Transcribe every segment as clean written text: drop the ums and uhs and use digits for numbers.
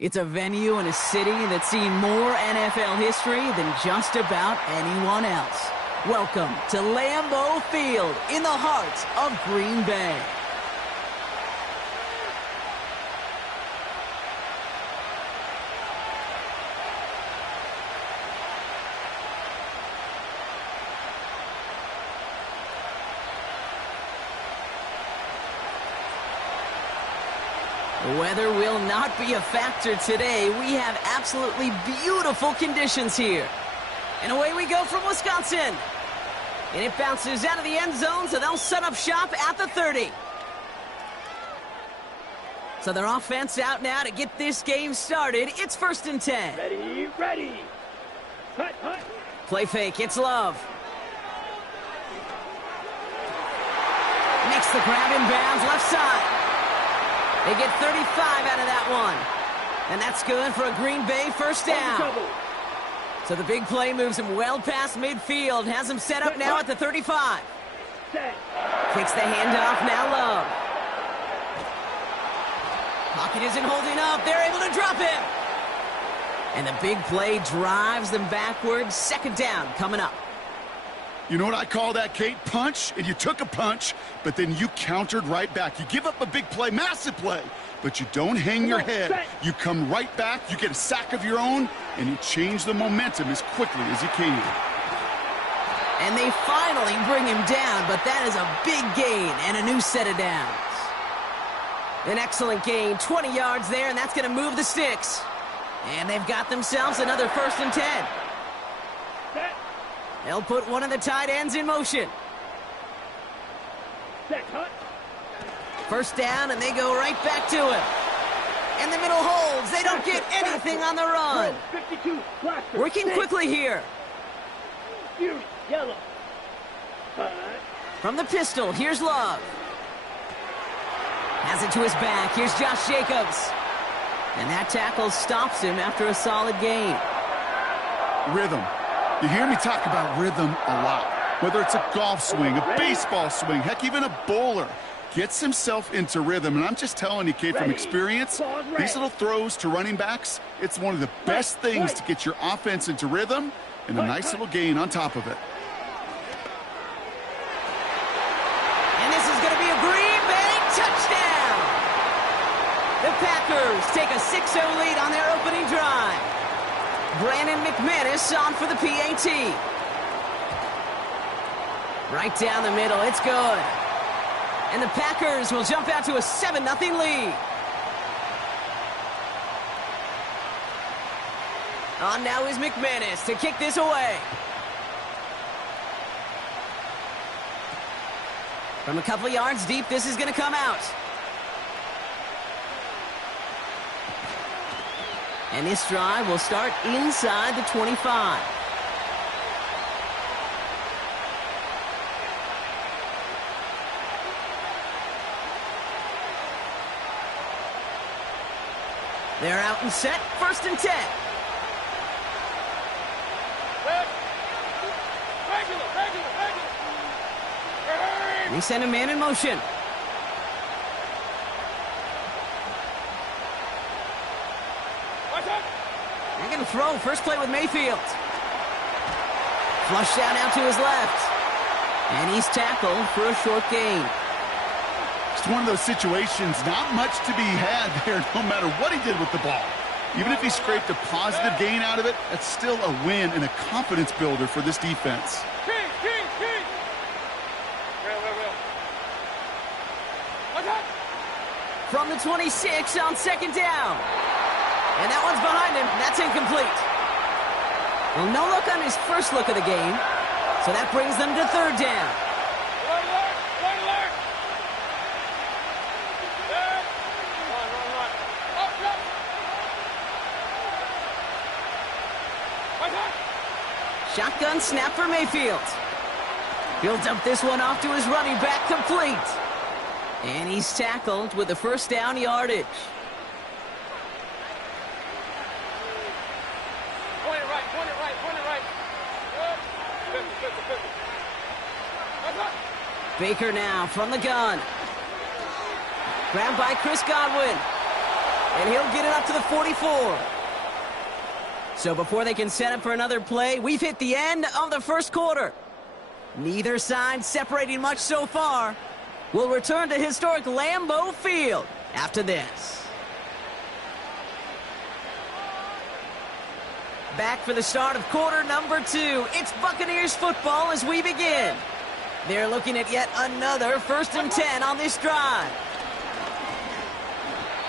It's a venue and a city that's seen more NFL history than just about anyone else. Welcome to Lambeau Field in the heart of Green Bay. The weather will not be a factor today. We have absolutely beautiful conditions here. And away we go from Wisconsin. And it bounces out of the end zone, so they'll set up shop at the 30. So their offense out now to get this game started. It's 1st and 10. Ready. Hut. Play fake, it's Love. Makes the grab in bounds, left side. They get 35 out of that one. And that's good for a Green Bay first down. So the big play moves him well past midfield. Has him set up now at the 35. Kicks the handoff, now Love. Pocket isn't holding up. They're able to drop him. And the big play drives them backwards. 2nd down coming up. You know what I call that, Kate? Punch, and you took a punch, but then you countered right back. You give up a big play, massive play, but you don't hang your head. You come right back, you get a sack of your own, and you change the momentum as quickly as you can. And they finally bring him down, but that is a big gain and a new set of downs. An excellent gain, 20 yards there, and that's going to move the sticks. And they've got themselves another 1st and 10. They'll put one of the tight ends in motion. First down, and they go right back to him. And the middle holds. They don't get anything on the run. Working quickly here. From the pistol, here's Love. Has it to his back. Here's Josh Jacobs. And that tackle stops him after a solid gain. Rhythm. You hear me talk about rhythm a lot. Whether it's a golf swing, a baseball swing, heck, even a bowler gets himself into rhythm. And I'm just telling you, kid, from experience, these little throws to running backs, it's one of the best things to get your offense into rhythm and a nice little gain on top of it. And this is going to be a Green Bay touchdown. The Packers take a 6-0 lead on their opening drive. Brandon McManus on for the PAT. Right down the middle, it's good. And the Packers will jump out to a 7-0 lead. On now is McManus to kick this away. From a couple yards deep, this is going to come out. And this drive will start inside the 25. They're out and set. 1st and 10. They send a man in motion. They're going to throw. First play with Mayfield. Flushed down out to his left. And he's tackled for a short gain. It's one of those situations, not much to be had there, no matter what he did with the ball. Even if he scraped a positive gain out of it, that's still a win and a confidence builder for this defense. From the 26 on 2nd down. And that one's behind him. That's incomplete. Well, no look on his first look of the game. So that brings them to 3rd down. Shotgun snap for Mayfield. He'll dump this one off to his running back, complete. And he's tackled with the 1st down yardage. Point it right. Baker now from the gun. Grabbed by Chris Godwin. And he'll get it up to the 44. So before they can set up for another play, we've hit the end of the first quarter. Neither side separating much so far. We'll return to historic Lambeau Field after this. Back for the start of quarter number 2. It's Buccaneers football as we begin. They're looking at yet another 1st and 10 on this drive.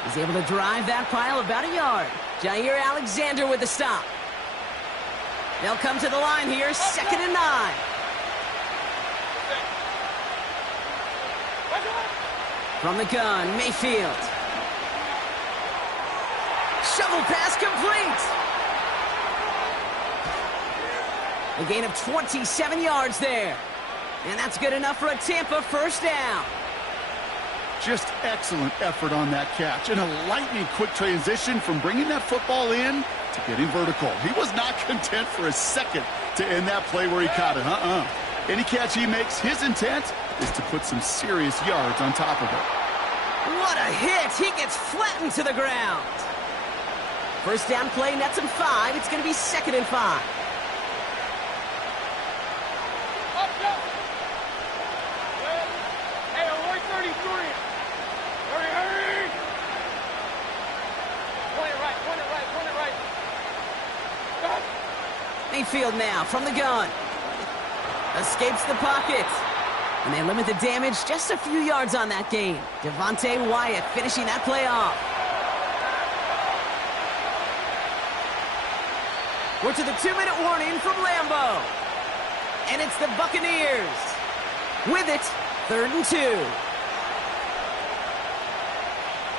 He's able to drive that pile about a yard. Jair Alexander with the stop. They'll come to the line here, 2nd and 9. From the gun, Mayfield. Shovel pass complete. A gain of 27 yards there. And that's good enough for a Tampa 1st down. Just excellent effort on that catch. And a lightning quick transition from bringing that football in to getting vertical. He was not content for a second to end that play where he caught it. Any catch he makes, his intent is to put some serious yards on top of it. What a hit! He gets flattened to the ground. 1st down play nets him 5. It's going to be 2nd and 5. Mayfield now from the gun. Escapes the pocket. And they limit the damage just a few yards on that gain. Devontae Wyatt finishing that play off. We're to the 2-minute warning from Lambeau. And it's the Buccaneers. With it, 3rd and 2.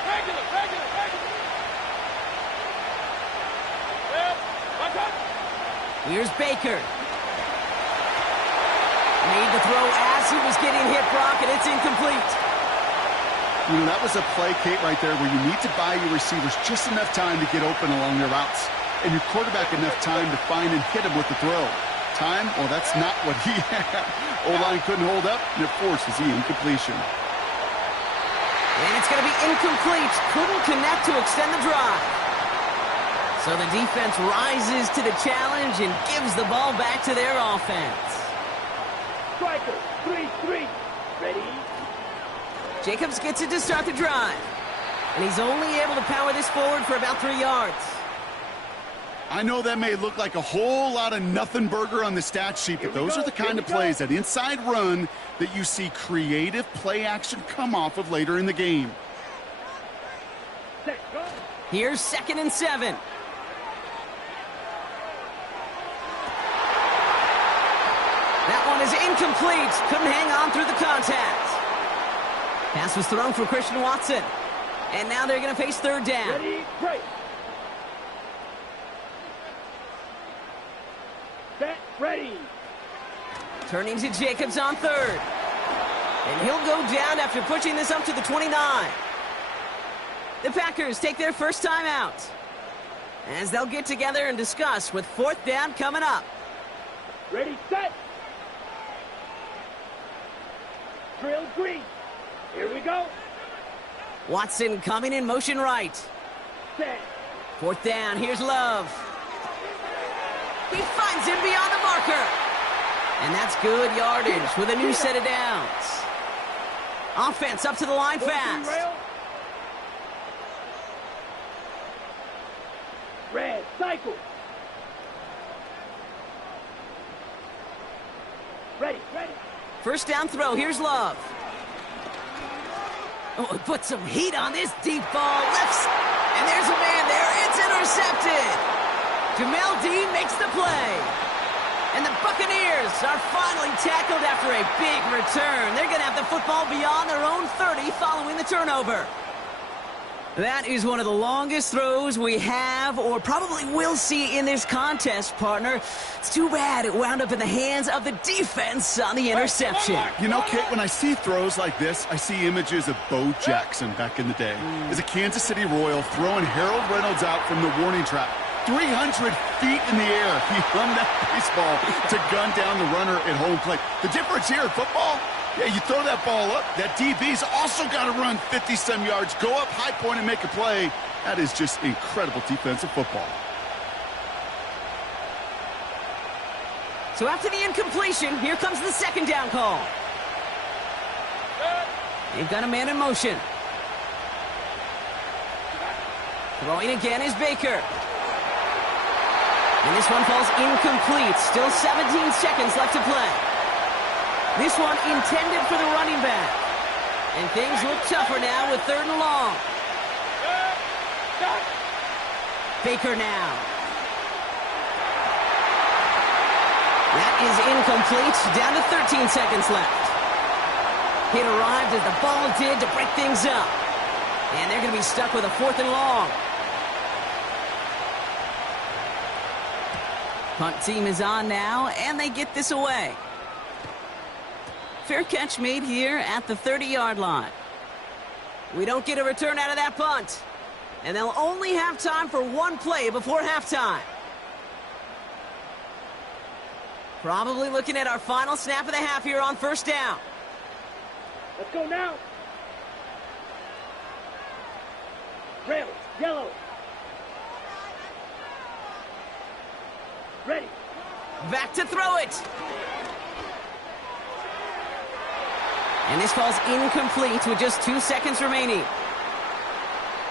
Regular. Well, watch out. Here's Baker. Made the throw as he was getting hit, Brock, and it's incomplete. You know, that was a play, Kate, right there where you need to buy your receivers just enough time to get open along their routes. And your quarterback enough time to find and hit him with the throw. Time? Well, that's not what he had. O-line couldn't hold up, and it forces the incompletion. And it's going to be incomplete. Couldn't connect to extend the drive. So the defense rises to the challenge and gives the ball back to their offense. Striker, 3-3. Ready? Jacobs gets it to start the drive. And he's only able to power this forward for about 3 yards. I know that may look like a whole lot of nothing burger on the stat sheet, but those are the kind of plays, that inside run, that you see creative play action come off of later in the game. Here's 2nd and 7. That one is incomplete. Couldn't hang on through the contact. Pass was thrown for Christian Watson. And now they're going to face 3rd down. Ready, break. Set, ready. Turning to Jacobs on 3rd. And he'll go down after pushing this up to the 29. The Packers take their first time out, as they'll get together and discuss with 4th down coming up. Ready, set. Drill green. Here we go. Watson coming in motion right. Set. 4th down, here's Love. He finds him beyond the marker. And that's good yardage with a new set of downs. Offense up to the line fast. Red, cycle. Ready. 1st down throw, here's Love. Oh, he put some heat on this deep ball. Left, and there's a man there. It's intercepted. Jamel Dean makes the play. And the Buccaneers are finally tackled after a big return. They're going to have the football beyond their own 30 following the turnover. That is one of the longest throws we have or probably will see in this contest, partner. It's too bad it wound up in the hands of the defense on the interception. You know, Kate, when I see throws like this, I see images of Bo Jackson back in the day. As a Kansas City Royal throwing Harold Reynolds out from the warning track. 300 feet in the air, he hung that baseball to gun down the runner at home plate. The difference here in football, yeah, you throw that ball up, that DB's also got to run 50-some yards, go up high point and make a play. That is just incredible defensive football. So after the incompletion, here comes the second down call. They've got a man in motion. Throwing again is Baker. And this one falls incomplete. Still 17 seconds left to play. This one intended for the running back. And things look tougher now with 3rd and long. Baker now. That is incomplete. Down to 13 seconds left. Hit arrived as the ball did to break things up. And they're going to be stuck with a 4th and long. Punt team is on now, and they get this away. Fair catch made here at the 30-yard line. We don't get a return out of that punt. And they'll only have time for one play before halftime. Probably looking at our final snap of the half here on 1st down. Let's go now. Red, yellow. Ready. Back to throw it. And this falls incomplete with just 2 seconds remaining.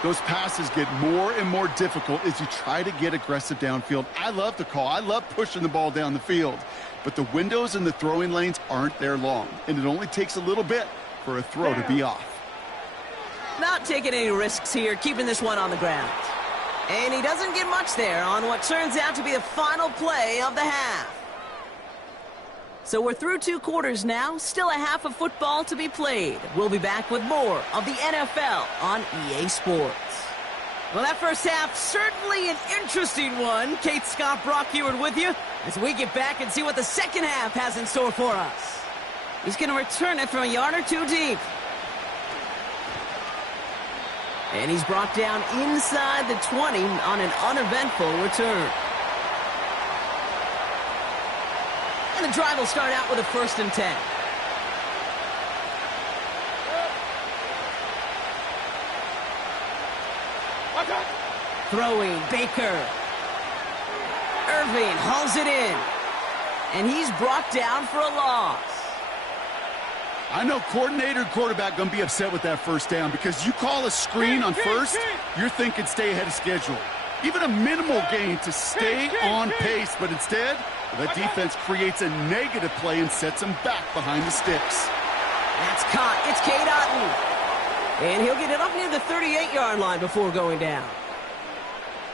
Those passes get more and more difficult as you try to get aggressive downfield. I love the call. I love pushing the ball down the field. But the windows in the throwing lanes aren't there long. And it only takes a little bit for a throw to be off. Not taking any risks here, keeping this one on the ground. And he doesn't get much there on what turns out to be the final play of the half. So we're through 2 quarters now, still a half of football to be played. We'll be back with more of the NFL on EA Sports. Well, that first half, certainly an interesting one. Kate Scott Brock here with you as we get back and see what the second half has in store for us. He's going to return it from a yard or 2 deep. And he's brought down inside the 20 on an uneventful return. And the drive will start out with a 1st and 10. Throwing, Baker. Irving hauls it in. And he's brought down for a loss. I know coordinator and quarterback going to be upset with that 1st down because you call a screen on 1st, you're thinking stay ahead of schedule. Even a minimal gain to stay on pace, but instead, the defense creates a negative play and sets them back behind the sticks. That's caught. It's Cade Otton. And he'll get it up near the 38-yard line before going down.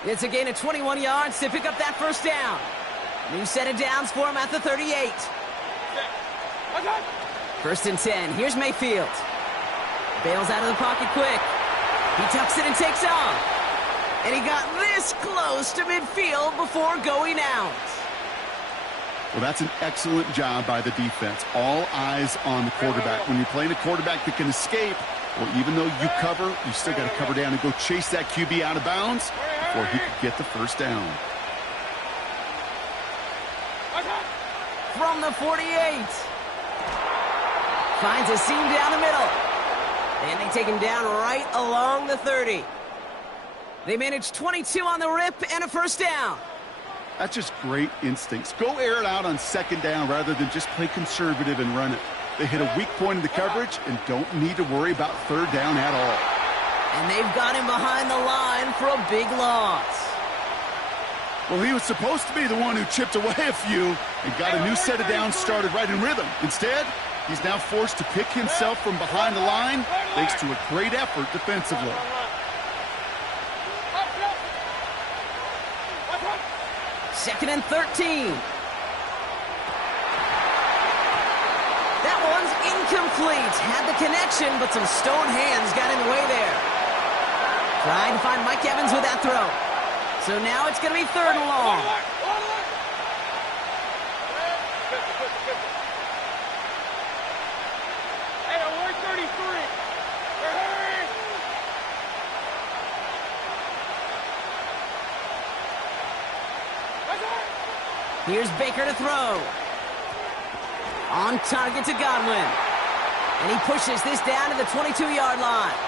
It's a gain of 21 yards to pick up that 1st down. New set of downs for him at the 38. 1st and 10. Here's Mayfield. Bails out of the pocket quick. He tucks it and takes off. And he got this close to midfield before going out. Well, that's an excellent job by the defense. All eyes on the quarterback. When you're playing a quarterback that can escape, well, even though you cover, you still got to cover down and go chase that QB out of bounds before he could get the 1st down. From the 48. Finds a seam down the middle. And they take him down right along the 30. They manage 22 on the rip and a 1st down. That's just great instincts. Go air it out on 2nd down rather than just play conservative and run it. They hit a weak point in the coverage and don't need to worry about 3rd down at all. And they've got him behind the line for a big loss. Well, he was supposed to be the one who chipped away a few and got a new set of downs started right in rhythm. Instead, he's now forced to pick himself from behind the line thanks to a great effort defensively. Second and 13. That one's incomplete. Had the connection, but some stone hands got in the way there. Trying to find Mike Evans with that throw. So now it's going to be 3rd and long. Here's Baker to throw. On target to Godwin. And he pushes this down to the 22-yard line.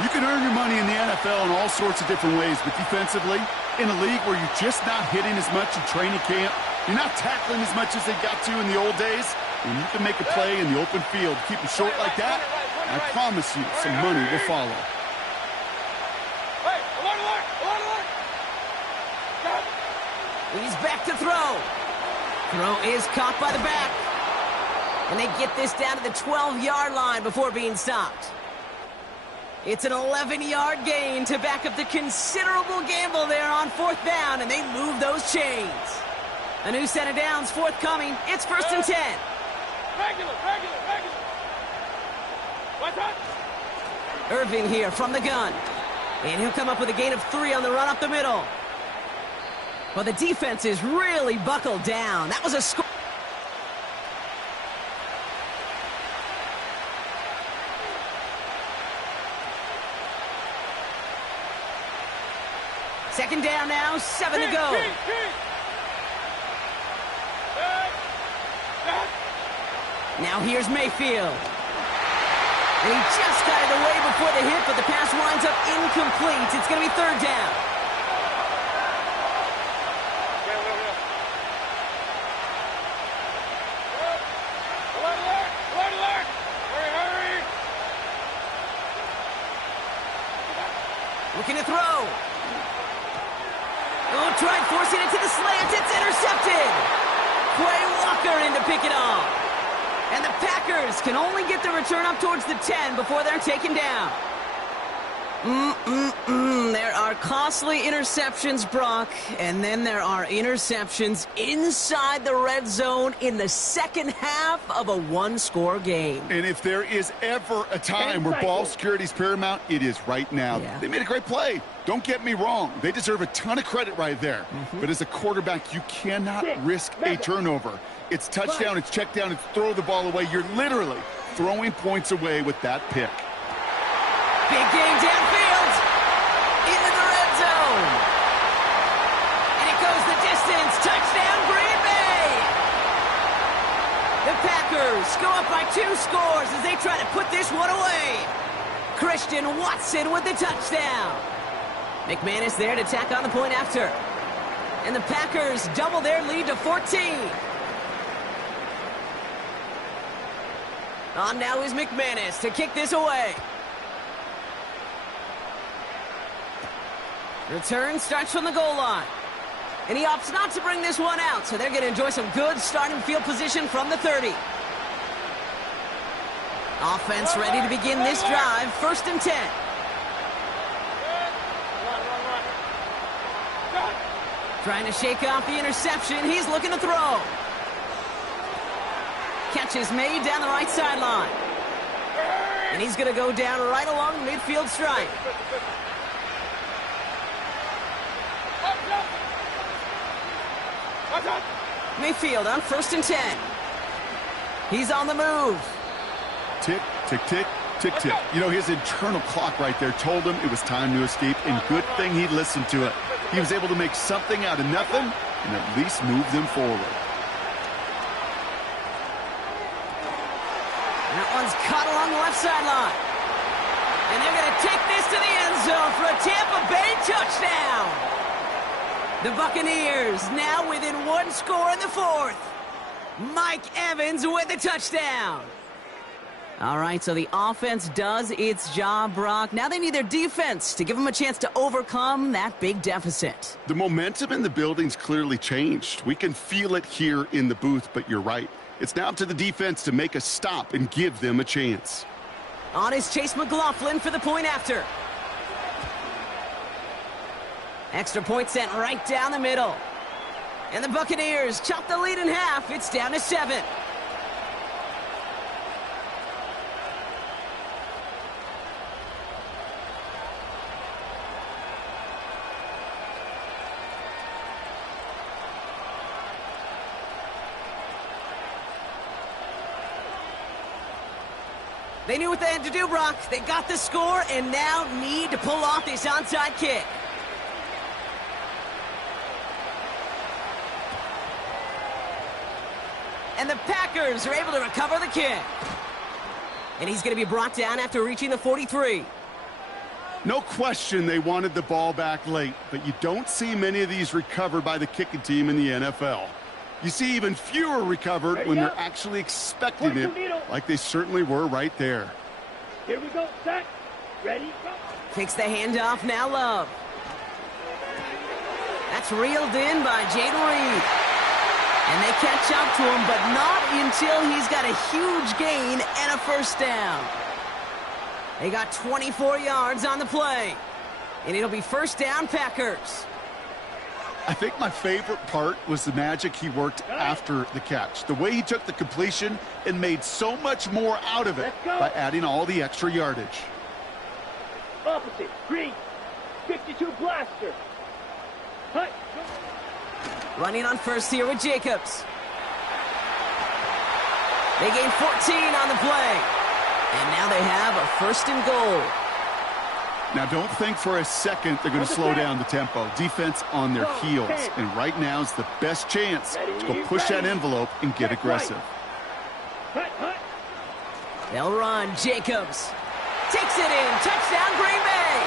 You can earn your money in the NFL in all sorts of different ways, but defensively, in a league where you're just not hitting as much in training camp, you're not tackling as much as they got to in the old days, and you can make a play in the open field, keep them short like that, I promise you some money will follow. He's back to throw. Throw is caught by the back. And they get this down to the 12-yard line before being stopped. It's an 11-yard gain to back up the considerable gamble there on 4th down, and they move those chains. A new set of downs forthcoming. It's 1st and 10. Regular. What's up? Irving here from the gun. And he'll come up with a gain of 3 on the run up the middle. Well, the defense is really buckled down. That was a score. Second down now, 7 to go. Now here's Mayfield. And he just got it away before the hit, but the pass winds up incomplete. It's going to be 3rd down. Looking to throw. Oh, tried forcing it to the slant. It's intercepted. Quay Walker in to pick it off. And the Packers can only get the return up towards the 10 before they're taken down. There are costly interceptions, Brock, and then there are interceptions inside the red zone in the second half of a one-score game. And if there is ever a time where ball security is paramount, it is right now. Yeah. They made a great play. Don't get me wrong. They deserve a ton of credit right there. But as a quarterback, you cannot risk a turnover. It's touchdown, it's check down, it's throw the ball away. You're literally throwing points away with that pick. Big game downfield. Into the red zone. And it goes the distance. Touchdown, Green Bay. The Packers go up by 2 scores as they try to put this one away. Christian Watson with the touchdown. McManus there to tack on the point after. And the Packers double their lead to 14. On now is McManus to kick this away. Return starts from the goal line. And he opts not to bring this one out, so they're going to enjoy some good starting field position from the 30. Offense ready to begin this drive. 1st and 10. Trying to shake off the interception. He's looking to throw. Catch is made down the right sideline. And he's going to go down right along the midfield stripe. Mayfield on 1st and 10. He's on the move. Tick, tick, tick, tick, tick. You know, his internal clock right there told him it was time to escape, and good thing he listened to it. He was able to make something out of nothing and at least move them forward. That one's caught along the left sideline. And they're going to take this to the end zone for a Tampa Bay touchdown. The Buccaneers now within 1 score in the 4th. Mike Evans with the touchdown. All right, so the offense does its job, Brock. Now they need their defense to give them a chance to overcome that big deficit. The momentum in the building's clearly changed. We can feel it here in the booth, but you're right. It's now up to the defense to make a stop and give them a chance. On is Chase McLaughlin for the point after. Extra point sent right down the middle. And the Buccaneers chop the lead in half. It's down to 7. They knew what they had to do, Brock. They got the score and now need to pull off this onside kick. And the Packers are able to recover the kick. And he's going to be brought down after reaching the 43. No question they wanted the ball back late, but you don't see many of these recovered by the kicking team in the NFL. You see even fewer recovered when they're actually expecting it, like they certainly were right there. Here we go, set, ready, go. Kicks the handoff, now Love. That's reeled in by Jaden Reed. And they catch up to him, but not until he's got a huge gain and a first down. They got 24 yards on the play. And it'll be first down, Packers. I think my favorite part was the magic he worked after the catch. The way he took the completion and made so much more out of it by adding all the extra yardage. Opposite, green, 52 blaster. Hut. Running on first here with Jacobs. They gain 14 on the play. And now they have a first and goal. Now, don't think for a second they're going to slow down the tempo. Defense on their heels. And right now is the best chance to go push that envelope and get aggressive. They'll run. Jacobs takes it in. Touchdown, Green Bay.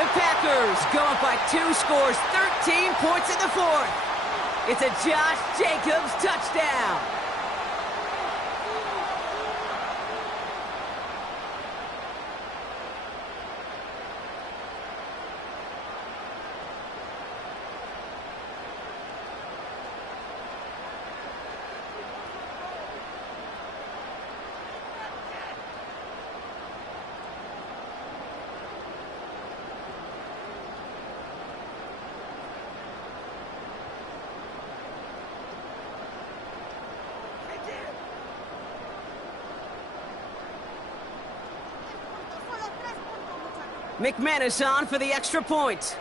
The Packers go up by 2 scores, 13 points in the fourth. It's a Josh Jacobs touchdown. McManus on for the extra point.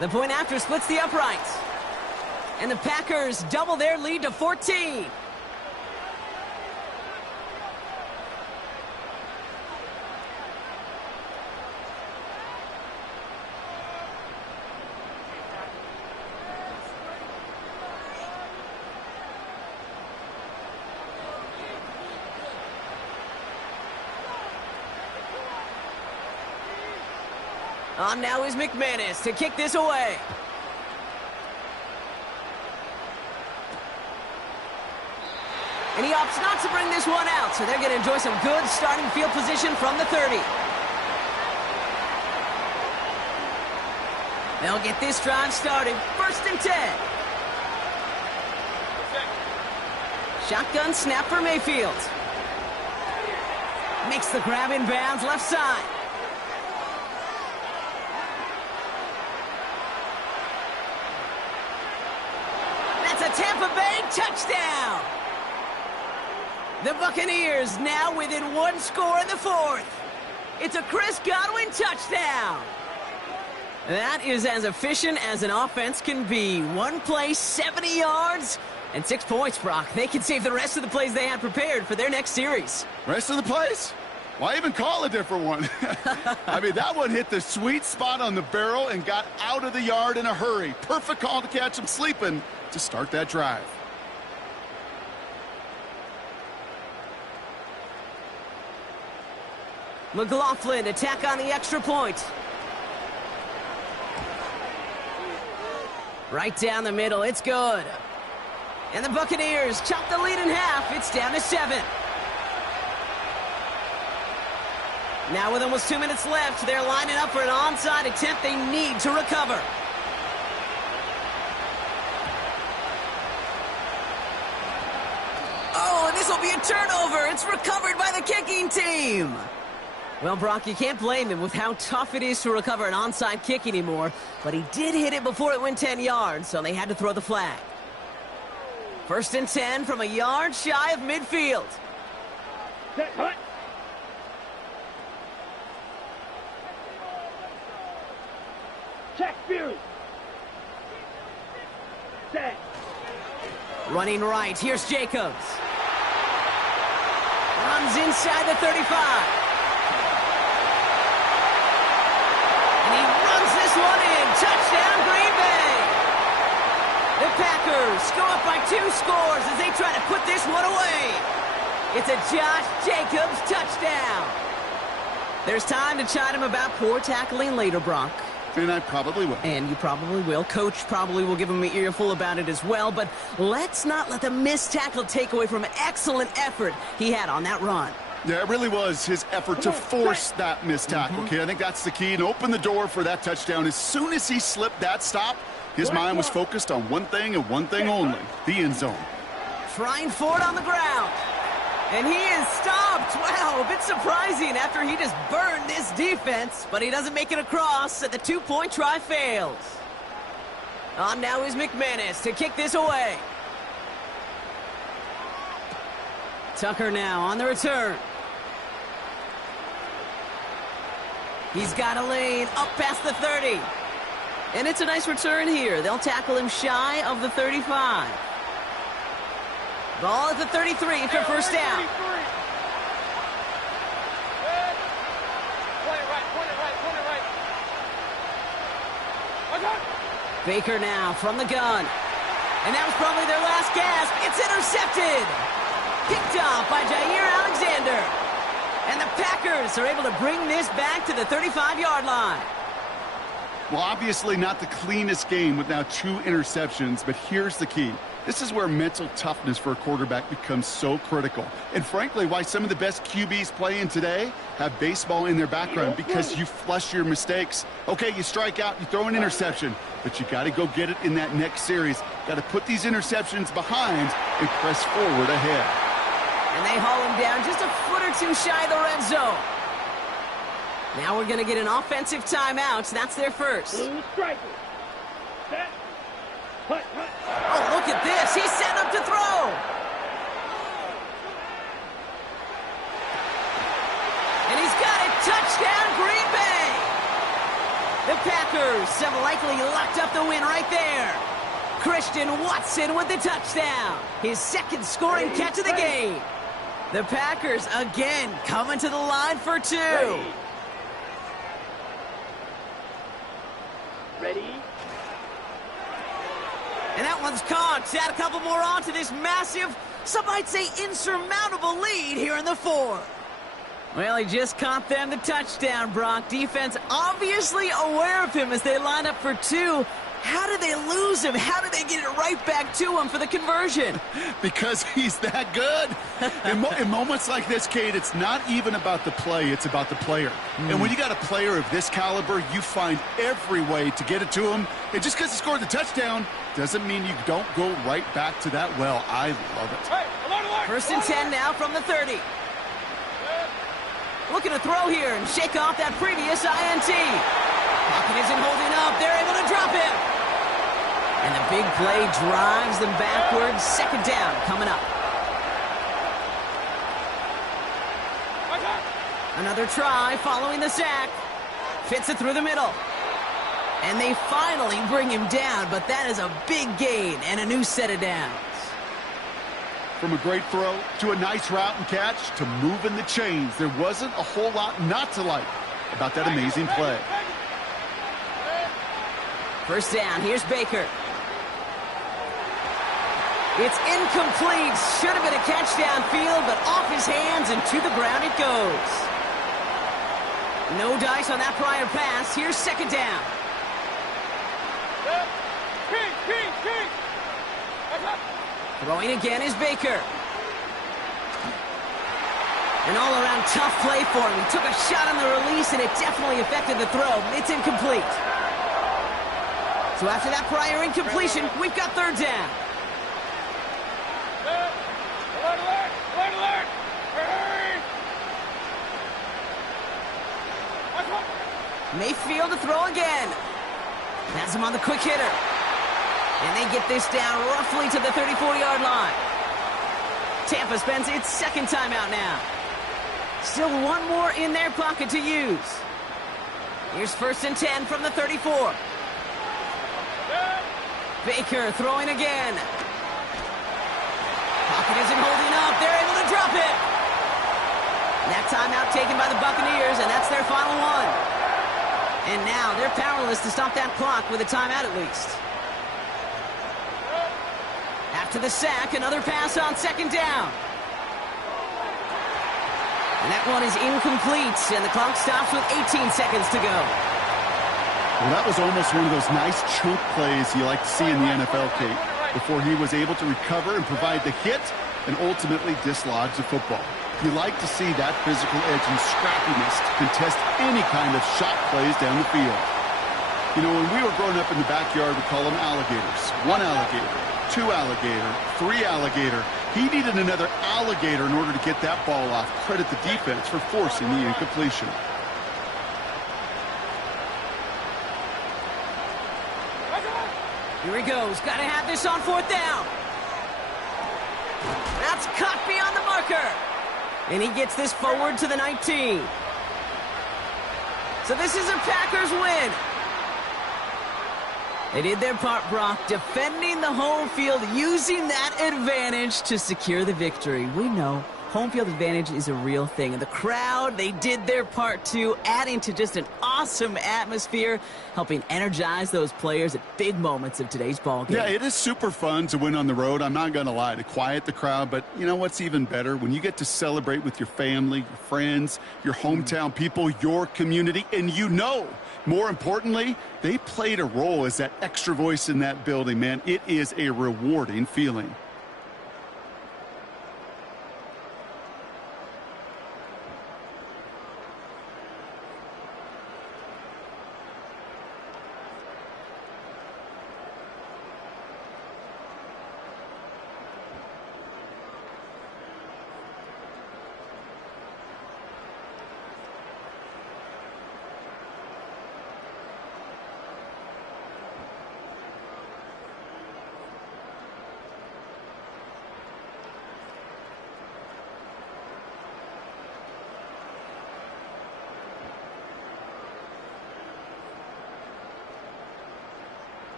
The point after splits the uprights. And the Packers double their lead to 14. On now is McManus to kick this away. And he opts not to bring this one out, so they're going to enjoy some good starting field position from the 30. They'll get this drive started. First and 10. Shotgun snap for Mayfield. Makes the grab in bounds left side. Tampa Bay touchdown! The Buccaneers now within 1 score in the fourth. It's a Chris Godwin touchdown. That is as efficient as an offense can be. One play, 70 yards, and 6 points, Brock. They can save the rest of the plays they had prepared for their next series. Rest of the plays? Why even call a different one? I mean, that one hit the sweet spot on the barrel and got out of the yard in a hurry. Perfect call to catch him sleeping to start that drive. McLaughlin attack on the extra point. Right down the middle, it's good. And the Buccaneers chop the lead in half. It's down to 7. Now with almost 2 minutes left, they're lining up for an onside attempt they need to recover. Oh, and this will be a turnover. It's recovered by the kicking team. Well, Brock, you can't blame him with how tough it is to recover an onside kick anymore, but he did hit it before it went 10 yards, so they had to throw the flag. First and 10 from a yard shy of midfield. Set, hut. Check Fury. Set. Running right, here's Jacobs. Runs inside the 35. And he runs this one in. Touchdown, Green Bay. The Packers go up by 2 scores as they try to put this one away. It's a Josh Jacobs touchdown. There's time to chide him about poor tackling later, Brock. And I probably will. And you probably will. Coach probably will give him an earful about it as well. But let's not let the missed tackle take away from an excellent effort he had on that run. Yeah, it really was his effort to force that missed tackle, okay? I think that's the key, and open the door for that touchdown. As soon as he slipped that stop, his mind was focused on one thing and one thing only, the end zone. Trying for it on the ground. And he is stopped. Wow, a bit surprising after he just burned this defense. But he doesn't make it across, and the two-point try fails. On now is McManus to kick this away. Tucker now on the return. He's got a lane up past the 30. And it's a nice return here. They'll tackle him shy of the 35. Ball at the 33 for first down. Baker now from the gun. And that was probably their last gasp. It's intercepted. Picked off by Jair Alexander. And the Packers are able to bring this back to the 35-yard line. Well, obviously not the cleanest game with now 2 interceptions, but here's the key. This is where mental toughness for a quarterback becomes so critical. And frankly, why some of the best QBs playing today have baseball in their background, because you flush your mistakes. Okay, you strike out, you throw an interception, but you got to go get it in that next series. Got to put these interceptions behind and press forward ahead. And they haul him down just a foot or two shy of the red zone. Now we're going to get an offensive timeout. That's their first. Blue striker. Set. Hut, hut. Oh, look at this. He's set up to throw. And he's got it. Touchdown, Green Bay. The Packers have likely locked up the win right there. Christian Watson with the touchdown. His second scoring catch of the game. The Packers again coming to the line for 2. Ready? And that one's caught. Add a couple more on to this massive, some might say insurmountable lead here in the 4th. Well, he just caught them the touchdown, Brock. Defense obviously aware of him as they line up for 2. How did they lose him? How did they get it right back to him for the conversion? Because he's that good. In moments like this, Kate, it's not even about the play, it's about the player. And when you got a player of this caliber, you find every way to get it to him. And just because he scored the touchdown doesn't mean you don't go right back to that well. I love it. Hey, alert. First and 10 now from the 30. Looking to throw here and shake off that previous INT. Pocket isn't holding up. They're able to drop him. And the big play drives them backwards. Second down coming up. Another try following the sack. Fits it through the middle. And they finally bring him down, but that is a big gain and a new set of downs. From a great throw to a nice route and catch to moving the chains, there wasn't a whole lot not to like about that amazing play. First down, here's Baker. It's incomplete. Should have been a catch downfield, but off his hands and to the ground it goes. No dice on that prior pass. Here's second down. Throwing again is Baker. An all-around tough play for him. He took a shot on the release, and it definitely affected the throw. It's incomplete. So after that prior incompletion, we've got third down. Alert! Mayfield to throw again. Has him on the quick hitter. And they get this down roughly to the 34-yard line. Tampa spends its second timeout now. Still one more in their pocket to use. Here's first and 10 from the 34. Baker throwing again. Pocket isn't holding up. They're able to drop it. That timeout taken by the Buccaneers, and that's their final one. And now they're powerless to stop that clock with a timeout at least. After the sack, another pass on second down. And that one is incomplete, and the clock stops with 18 seconds to go. Well, that was almost one of those nice chunk plays you like to see in the NFL, Kate, before he was able to recover and provide the hit and ultimately dislodge the football. You like to see that physical edge and scrappiness to contest any kind of shot plays down the field. You know, when we were growing up in the backyard, we call them alligators. 1 alligator, 2 alligator, 3 alligator. He needed another alligator in order to get that ball off. Credit the defense for forcing the incompletion. Here he goes. Got to have this on 4th down. That's caught beyond the marker. And he gets this forward to the 19. So this is a Packers win. They did their part, Brock, defending the home field, using that advantage to secure the victory. We know home field advantage is a real thing. And the crowd, they did their part too, adding to just an awesome atmosphere, helping energize those players at big moments of today's ball game. Yeah, it is super fun to win on the road. I'm not going to lie, to quiet the crowd. But you know what's even better? When you get to celebrate with your family, your friends, your hometown people, your community, and you know, more importantly, they played a role as that extra voice in that building, man. It is a rewarding feeling.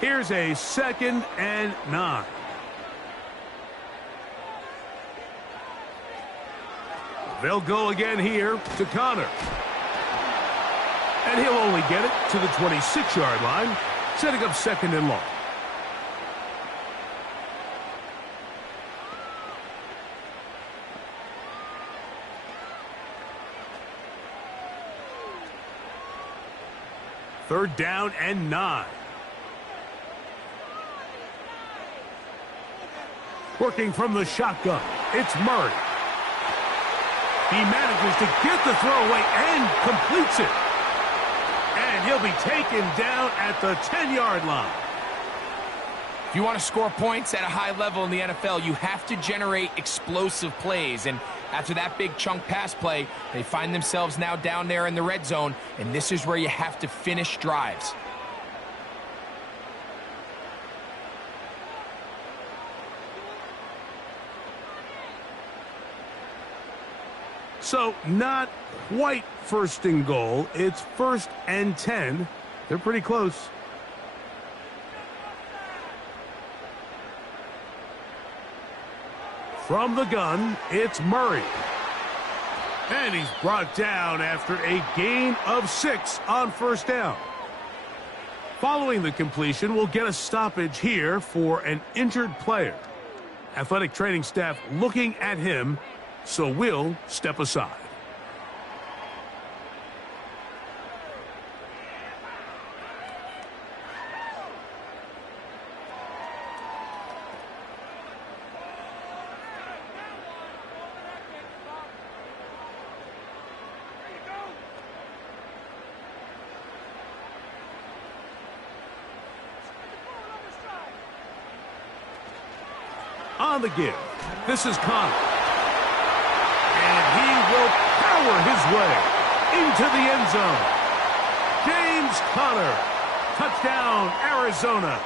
Here's a 2nd and 9. They'll go again here to Connor. And he'll only get it to the 26-yard line, setting up 2nd and long. Third down and 9. Working from the shotgun, it's Murray. He manages to get the throw away and completes it. And he'll be taken down at the 10-yard line. If you want to score points at a high level in the NFL, you have to generate explosive plays. And after that big chunk pass play, they find themselves now down there in the red zone, and this is where you have to finish drives. So not quite 1st and goal. It's 1st and 10. They're pretty close. From the gun, it's Murray. And he's brought down after a gain of 6 on 1st down. Following the completion, we'll get a stoppage here for an injured player. Athletic training staff looking at him, so we'll step aside. On the give, this is Connor. And he will power his way into the end zone. James Conner, touchdown, Arizona.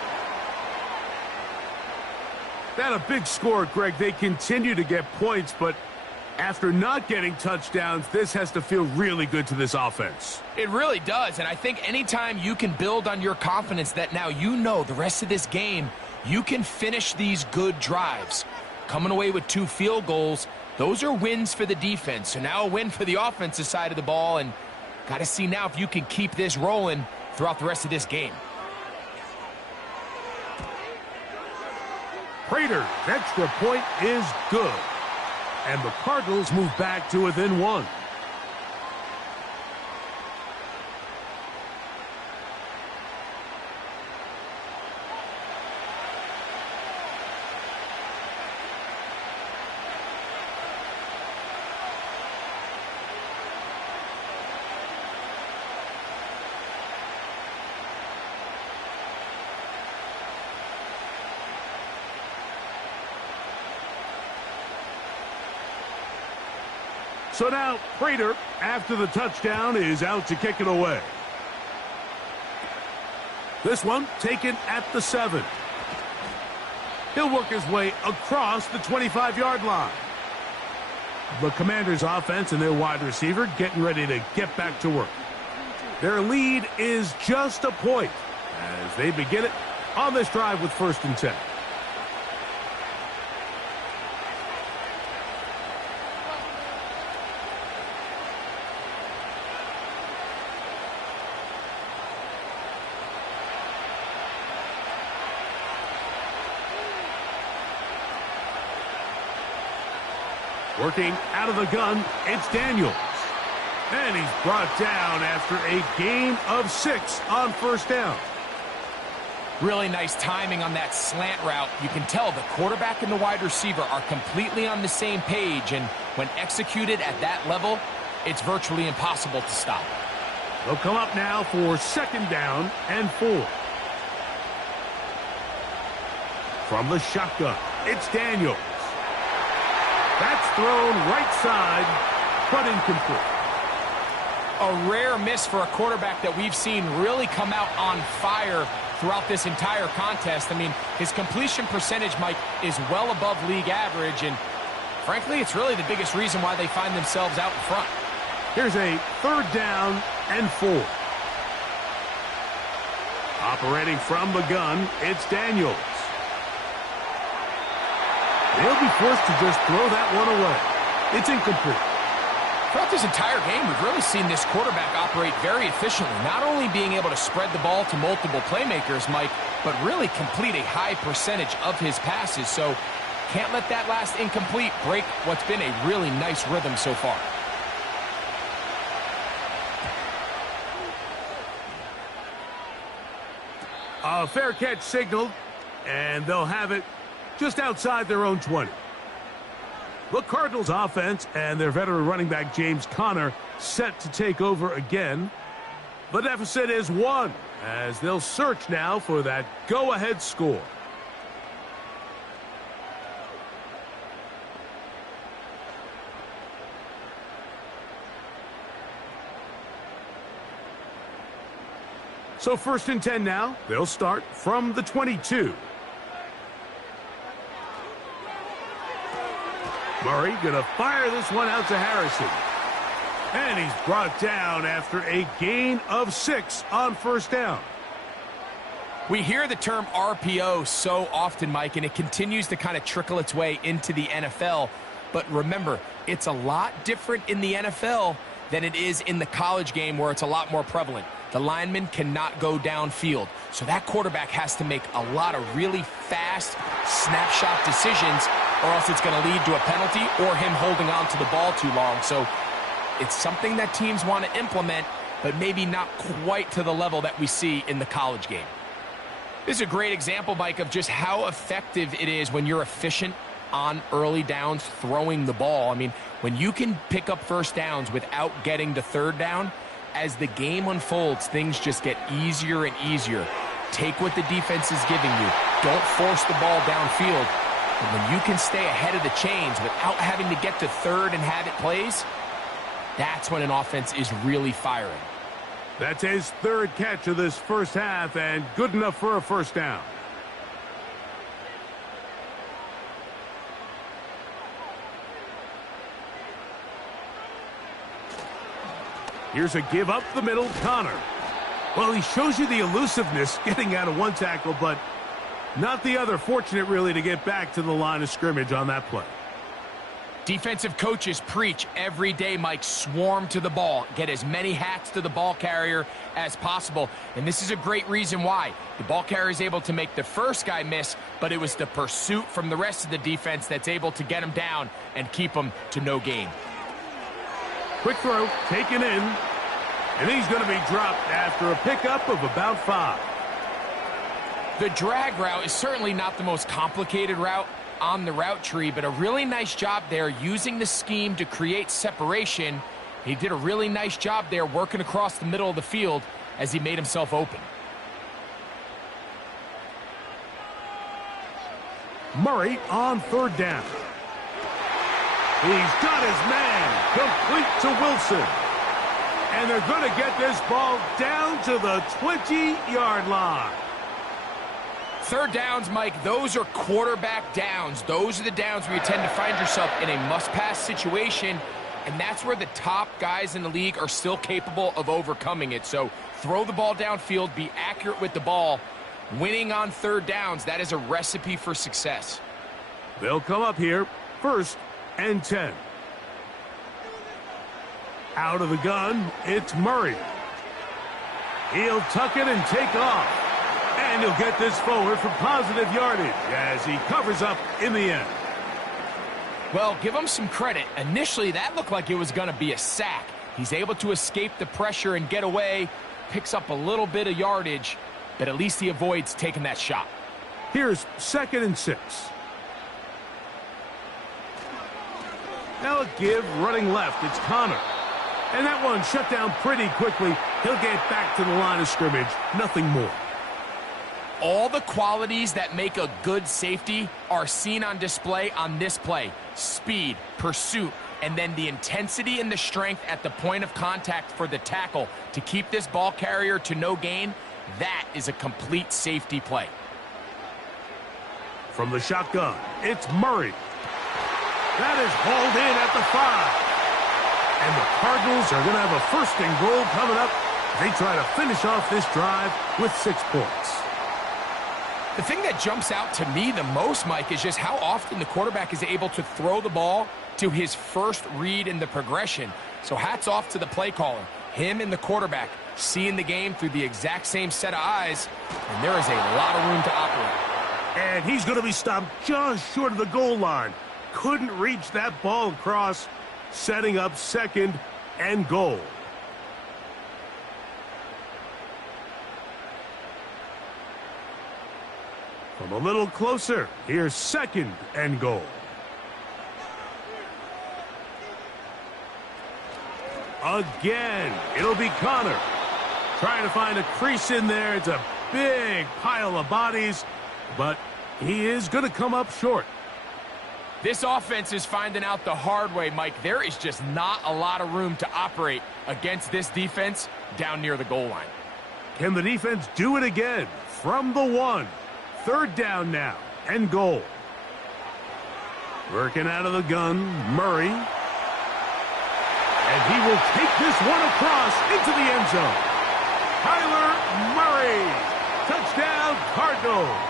That a big score, Greg. They continue to get points, but after not getting touchdowns, this has to feel really good to this offense. It really does, and I think anytime you can build on your confidence that now you know the rest of this game, you can finish these good drives. Coming away with 2 field goals, those are wins for the defense. So now a win for the offensive side of the ball, and got to see now if you can keep this rolling throughout the rest of this game. Prater's extra point is good. And the Cardinals move back to within 1. So now Prater, after the touchdown, is out to kick it away. This one taken at the 7. He'll work his way across the 25-yard line. The Commanders' offense and their wide receiver getting ready to get back to work. Their lead is just a point as they begin it on this drive with 1st and 10. Working out of the gun, it's Daniels. And he's brought down after a gain of 6 on 1st down. Really nice timing on that slant route. You can tell the quarterback and the wide receiver are completely on the same page, and when executed at that level, it's virtually impossible to stop. They'll come up now for 2nd down and 4. From the shotgun, it's Daniels. That's thrown right side, but incomplete. A rare miss for a quarterback that we've seen really come out on fire throughout this entire contest. I mean, his completion percentage, Mike, is well above league average, and frankly, it's really the biggest reason why they find themselves out in front. Here's a 3rd down and 4. Operating from the gun, it's Daniels. They'll be forced to just throw that one away. It's incomplete. Throughout this entire game, we've really seen this quarterback operate very efficiently, not only being able to spread the ball to multiple playmakers, Mike, but really complete a high percentage of his passes. So can't let that last incomplete break what's been a really nice rhythm so far. A fair catch signaled, and they'll have it just outside their own 20. The Cardinals offense and their veteran running back James Conner set to take over again. The deficit is 1 as they'll search now for that go-ahead score. So 1st and 10 now. They'll start from the 22. Murray gonna fire this one out to Harrison. And he's brought down after a gain of 6 on 1st down. We hear the term RPO so often, Mike, and it continues to kind of trickle its way into the NFL. But remember, it's a lot different in the NFL than it is in the college game where it's a lot more prevalent. The lineman cannot go downfield, so that quarterback has to make a lot of really fast snapshot decisions, or else it's going to lead to a penalty or him holding on to the ball too long. So it's something that teams want to implement, but maybe not quite to the level that we see in the college game. This is a great example, Mike, of just how effective it is when you're efficient on early downs throwing the ball. I mean, when you can pick up 1st downs without getting to 3rd down, as the game unfolds, things just get easier and easier. Take what the defense is giving you. Don't force the ball downfield. And when you can stay ahead of the chains without having to get to 3rd and have it plays, that's when an offense is really firing. That's his 3rd catch of this 1st half, and good enough for a 1st down. Here's a give up the middle, Conner. Well, he shows you the elusiveness getting out of one tackle, but not the other. Fortunate, really, to get back to the line of scrimmage on that play. Defensive coaches preach every day, Mike, swarm to the ball. Get as many hats to the ball carrier as possible. And this is a great reason why. The ball carrier is able to make the first guy miss, but it was the pursuit from the rest of the defense that's able to get him down and keep him to no gain. Quick throw, taken in, and he's going to be dropped after a pickup of about 5. The drag route is certainly not the most complicated route on the route tree, but a really nice job there using the scheme to create separation. He did a really nice job there working across the middle of the field as he made himself open. Murray on 3rd down. He's got his man complete to Wilson. And they're going to get this ball down to the 20-yard line. 3rd downs, Mike, those are quarterback downs. Those are the downs where you tend to find yourself in a must-pass situation, and that's where the top guys in the league are still capable of overcoming it. So throw the ball downfield, be accurate with the ball. Winning on 3rd downs, that is a recipe for success. They'll come up here, 1st and 10. Out of the gun, it's Murray. He'll tuck it and take off. And he'll get this forward for positive yardage as he covers up in the end. Well, give him some credit. Initially, that looked like it was going to be a sack. He's able to escape the pressure and get away, picks up a little bit of yardage, but at least he avoids taking that shot. Here's 2nd and 6. Now a give running left. It's Conner. And that one shut down pretty quickly. He'll get back to the line of scrimmage. Nothing more. All the qualities that make a good safety are seen on display on this play. Speed, pursuit, and then the intensity and the strength at the point of contact for the tackle to keep this ball carrier to no gain. That is a complete safety play. From the shotgun, it's Murray. That is hauled in at the 5. And the Cardinals are going to have a 1st and goal coming up They try to finish off this drive with 6 points. The thing that jumps out to me the most, Mike, is just how often the quarterback is able to throw the ball to his first read in the progression. So hats off to the play caller. Him and the quarterback seeing the game through the exact same set of eyes, and there is a lot of room to operate. And he's going to be stopped just short of the goal line. Couldn't reach that ball across, setting up 2nd and goal. From a little closer, here's 2nd and goal. Again, it'll be Connor. Trying to find a crease in there. It's a big pile of bodies, but he is going to come up short. This offense is finding out the hard way, Mike. There is just not a lot of room to operate against this defense down near the goal line. Can the defense do it again from the 1? 3rd down now, and goal. Working out of the gun, Murray. And he will take this one across into the end zone. Kyler Murray. Touchdown, Cardinals.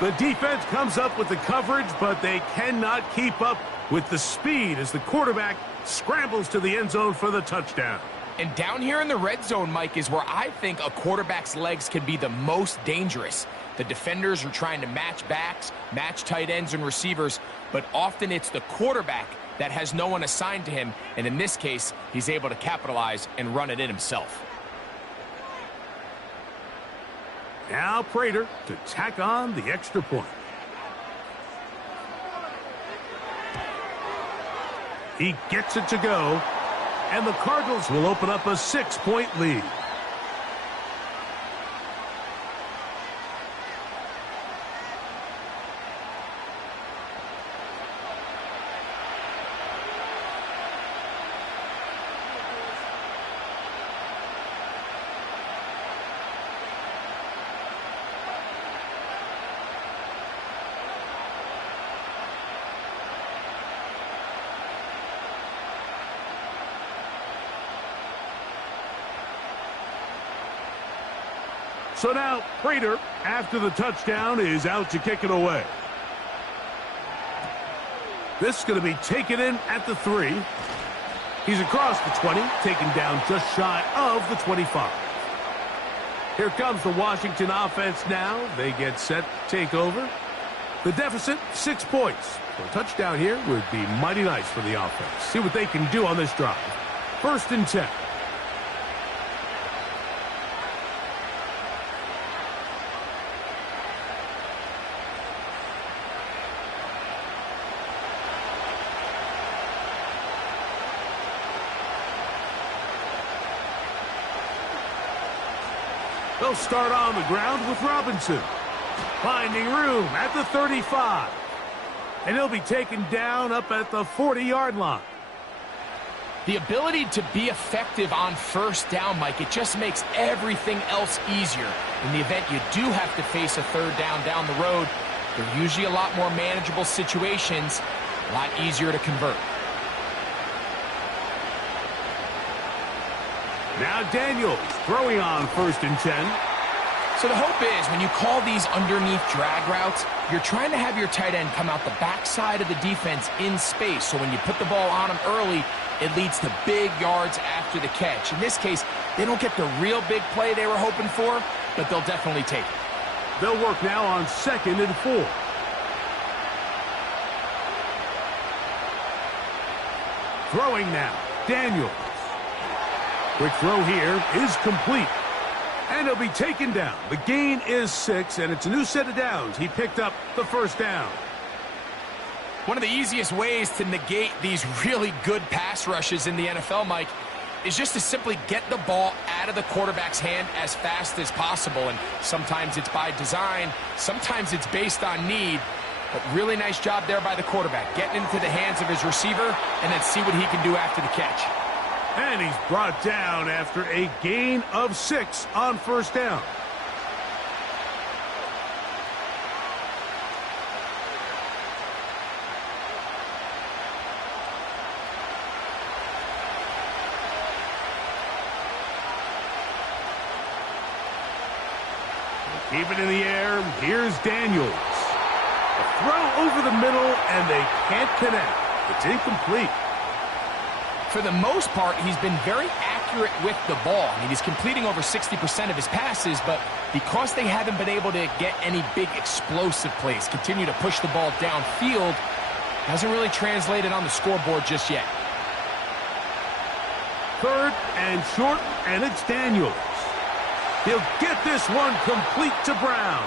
The defense comes up with the coverage, but they cannot keep up with the speed as the quarterback scrambles to the end zone for the touchdown. And down here in the red zone, Mike, is where I think a quarterback's legs can be the most dangerous. The defenders are trying to match backs, match tight ends and receivers, but often it's the quarterback that has no one assigned to him, and in this case, he's able to capitalize and run it in himself. Now Prater to tack on the extra point. He gets it to go, and the Cardinals will open up a 6-point lead. So now Prater, after the touchdown, is out to kick it away. This is going to be taken in at the 3. He's across the 20, taken down just shy of the 25. Here comes the Washington offense now. They get set to take over. The deficit, 6 points. So a touchdown here would be mighty nice for the offense. See what they can do on this drive. 1st and 10. They'll start on the ground with Robinson. Finding room at the 35. And he'll be taken down up at the 40-yard line. The ability to be effective on 1st down, Mike, it just makes everything else easier. In the event you do have to face a 3rd down the road, they're usually a lot more manageable situations, a lot easier to convert. Now Daniels throwing on 1st and 10. So the hope is when you call these underneath drag routes, you're trying to have your tight end come out the backside of the defense in space. So when you put the ball on him early, it leads to big yards after the catch. In this case, they don't get the real big play they were hoping for, but they'll definitely take it. They'll work now on 2nd and 4. Throwing now, Daniels. Quick throw here is complete. And he'll be taken down. The gain is 6, and it's a new set of downs. He picked up the 1st down. One of the easiest ways to negate these really good pass rushes in the NFL, Mike, is just to simply get the ball out of the quarterback's hand as fast as possible. And sometimes it's by design, sometimes it's based on need. But really nice job there by the quarterback, getting into the hands of his receiver and then see what he can do after the catch. And he's brought down after a gain of 6 on 1st down. Keep it in the air. Here's Daniels. A throw over the middle, and they can't connect. It's incomplete. For the most part, he's been very accurate with the ball. I mean, he's completing over 60% of his passes, but because they haven't been able to get any big explosive plays, continue to push the ball downfield, hasn't really translated on the scoreboard just yet. Third and short, and it's Daniels. He'll get this one complete to Brown.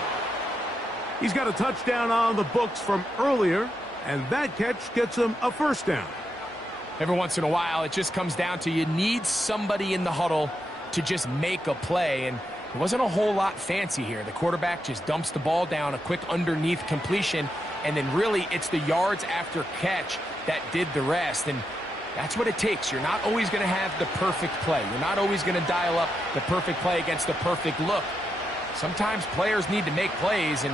He's got a touchdown on the books from earlier, and that catch gets him a first down. Every once in a while, it just comes down to you need somebody in the huddle to just make a play, and it wasn't a whole lot fancy here. The quarterback just dumps the ball down, a quick underneath completion, and then really it's the yards after catch that did the rest, and that's what it takes. You're not always going to have the perfect play. You're not always going to dial up the perfect play against the perfect look. Sometimes players need to make plays, and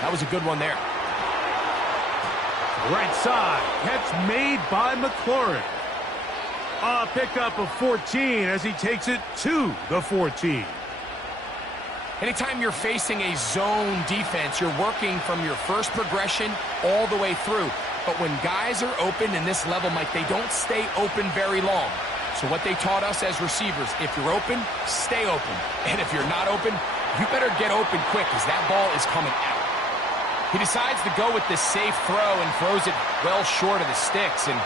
that was a good one there. Right side, catch made by McLaurin. A pickup of 14 as he takes it to the 14. Anytime you're facing a zone defense, you're working from your first progression all the way through. But when guys are open in this level, Mike, they don't stay open very long. So what they taught us as receivers, if you're open, stay open. And if you're not open, you better get open quick because that ball is coming out. He decides to go with this safe throw and throws it well short of the sticks. And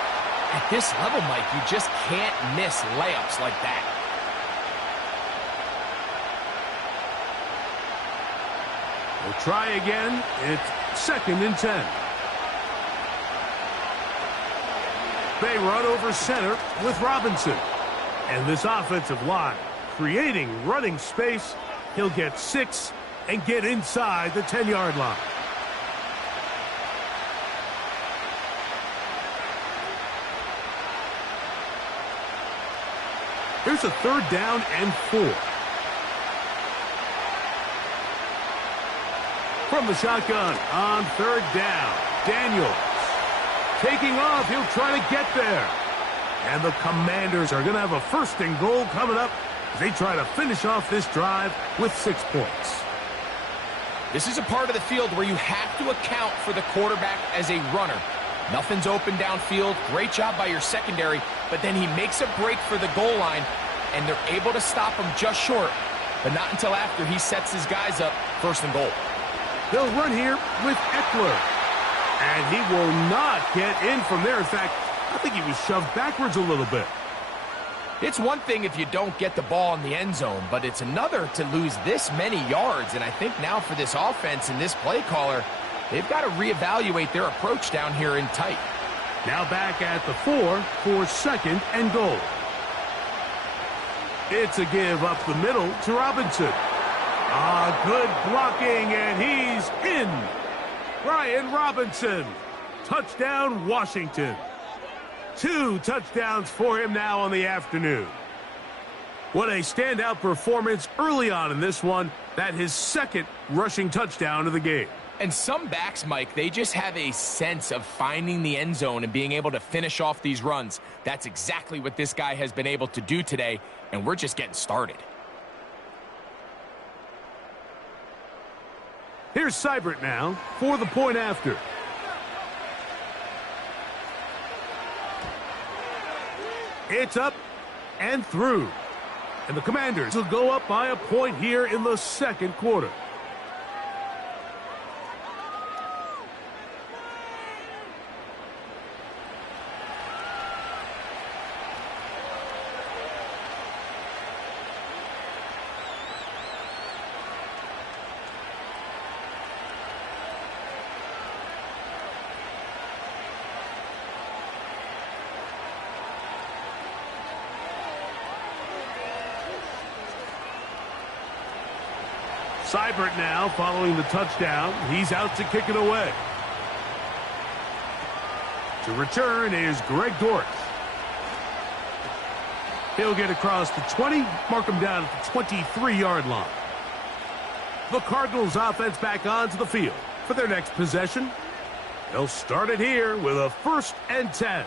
at this level, Mike, you just can't miss layups like that. We'll try again. It's 2nd and 10. They run over center with Robinson. And this offensive line creating running space. He'll get 6 and get inside the 10-yard line. Here's a 3rd down and 4. From the shotgun on 3rd down, Daniels. Taking off, he'll try to get there. And the Commanders are going to have a 1st and goal coming up as they try to finish off this drive with 6 points. This is a part of the field where you have to account for the quarterback as a runner. Nothing's open downfield. Great job by your secondary, but then he makes a break for the goal line, and they're able to stop him just short, but not until after he sets his guys up 1st and goal. They'll run here with Eckler, and he will not get in from there. In fact, I think he was shoved backwards a little bit. It's one thing if you don't get the ball in the end zone, but it's another to lose this many yards, and I think now for this offense and this play caller, they've got to reevaluate their approach down here in tight. Now back at the 4 for 2nd and goal. It's a give up the middle to Robinson. Good blocking, and he's in. Brian Robinson. Touchdown, Washington. 2 touchdowns for him now on the afternoon. What a standout performance early on in this one. That his 2nd rushing touchdown of the game. And some backs, Mike, they just have a sense of finding the end zone and being able to finish off these runs. That's exactly what this guy has been able to do today, and we're just getting started. Here's Seibert now for the point after. It's up and through. And the Commanders will go up by a point here in the 2nd quarter. Seibert now following the touchdown. He's out to kick it away. To return is Greg Dortch. He'll get across the 20, mark him down at the 23-yard line. The Cardinals offense back onto the field for their next possession. They'll start it here with a 1st and 10.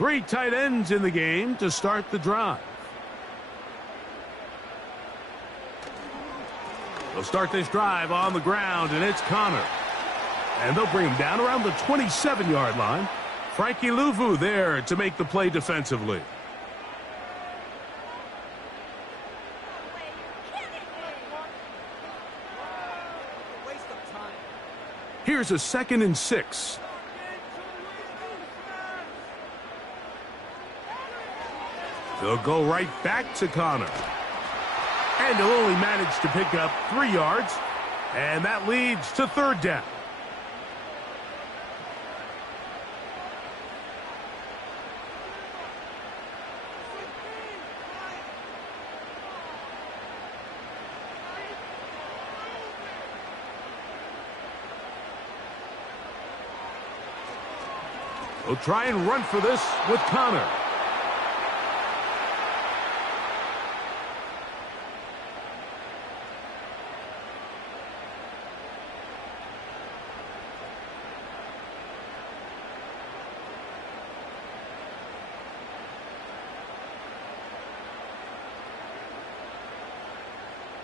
Three tight ends in the game to start the drive. They'll start this drive on the ground, and it's Connor. And they'll bring him down around the 27-yard line. Frankie Louvu there to make the play defensively. Here's a 2nd and 6. They'll go right back to Connor. And he'll only manage to pick up 3 yards. And that leads to 3rd down. They'll try and run for this with Connor.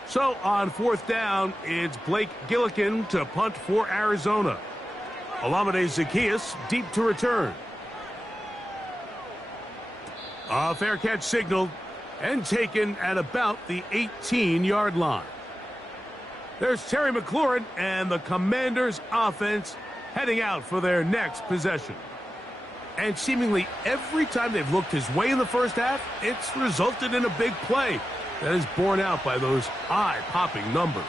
So on 4th down, it's Blake Gillikin to punt for Arizona. Olamide Zaccheaus deep to return. A fair catch signaled and taken at about the 18-yard line. There's Terry McLaurin and the Commanders' offense heading out for their next possession. And seemingly every time they've looked his way in the first half, it's resulted in a big play that is borne out by those eye-popping numbers.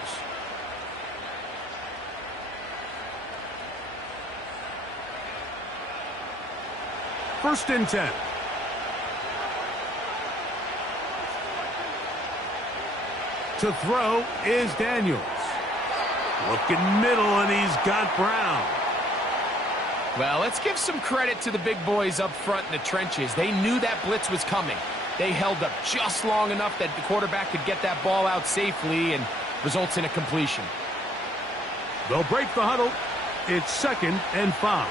First and 10. To throw is Daniels. Looking middle, and he's got Brown. Well, let's give some credit to the big boys up front in the trenches. They knew that blitz was coming. They held up just long enough that the quarterback could get that ball out safely and results in a completion. They'll break the huddle. It's 2nd and 5.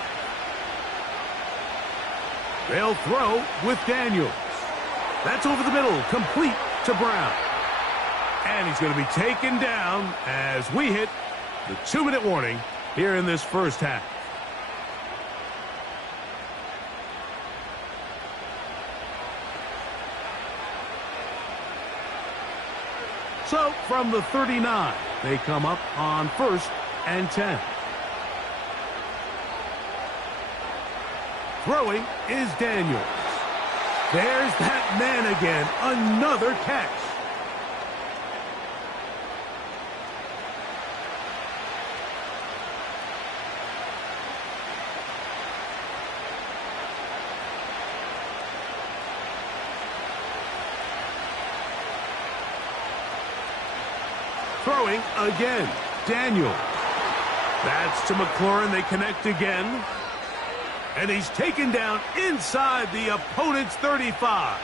They'll throw with Daniels. That's over the middle, complete to Brown. And he's going to be taken down as we hit the 2-minute warning here in this first half. So from the 39, they come up on 1st and 10. Throwing is Daniels. There's that man again. Another catch. Throwing again, Daniels. That's to McLaurin. They connect again. And he's taken down inside the opponent's 35.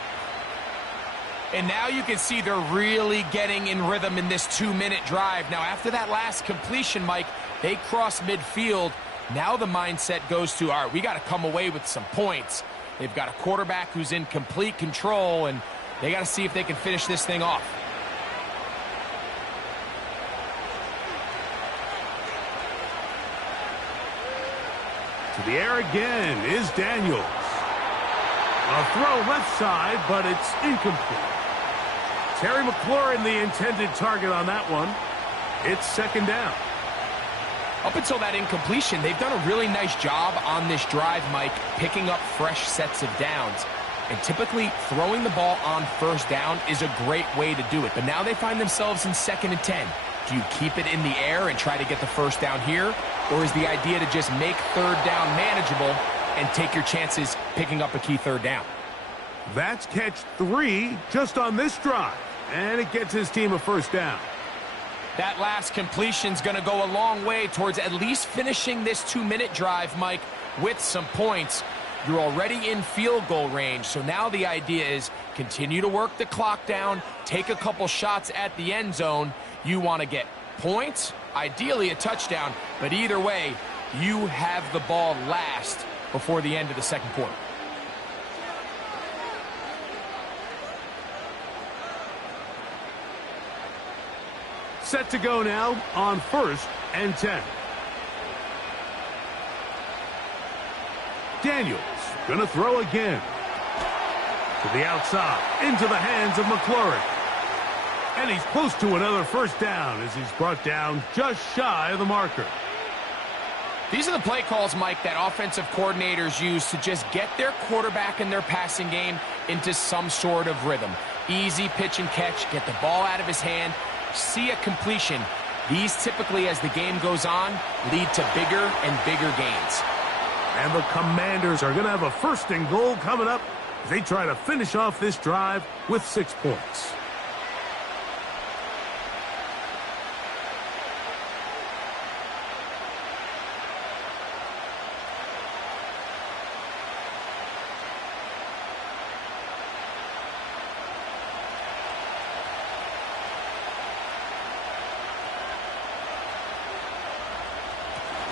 And now you can see they're really getting in rhythm in this 2-minute drive. Now, after that last completion, Mike, they cross midfield. Now the mindset goes to, all right, we got to come away with some points. They've got a quarterback who's in complete control, and they got to see if they can finish this thing off. To the air again is Daniels. A throw left side, but it's incomplete. Terry McLaurin, the intended target on that one. It's 2nd down. Up until that incompletion, they've done a really nice job on this drive, Mike, picking up fresh sets of downs. And typically, throwing the ball on 1st down is a great way to do it. But now they find themselves in 2nd and 10. Do you keep it in the air and try to get the 1st down here? Or is the idea to just make 3rd down manageable and take your chances picking up a key 3rd down? That's catch 3 just on this drive. And it gets his team a 1st down. That last completion's going to go a long way towards at least finishing this 2-minute drive, Mike, with some points. You're already in field goal range, so now the idea is continue to work the clock down, take a couple shots at the end zone. You want to get points, ideally a touchdown, but either way, you have the ball last before the end of the 2nd quarter. set to go now on 1st and 10. Daniels gonna throw again. To the outside, into the hands of McLaurin. And he's close to another first down as he's brought down just shy of the marker. These are the play calls, Mike, that offensive coordinators use to just get their quarterback and their passing game into some sort of rhythm. Easy pitch and catch, get the ball out of his hand, see a completion. These typically, as the game goes on, lead to bigger and bigger gains. And the Commanders are going to have a 1st and goal coming up as they try to finish off this drive with 6 points.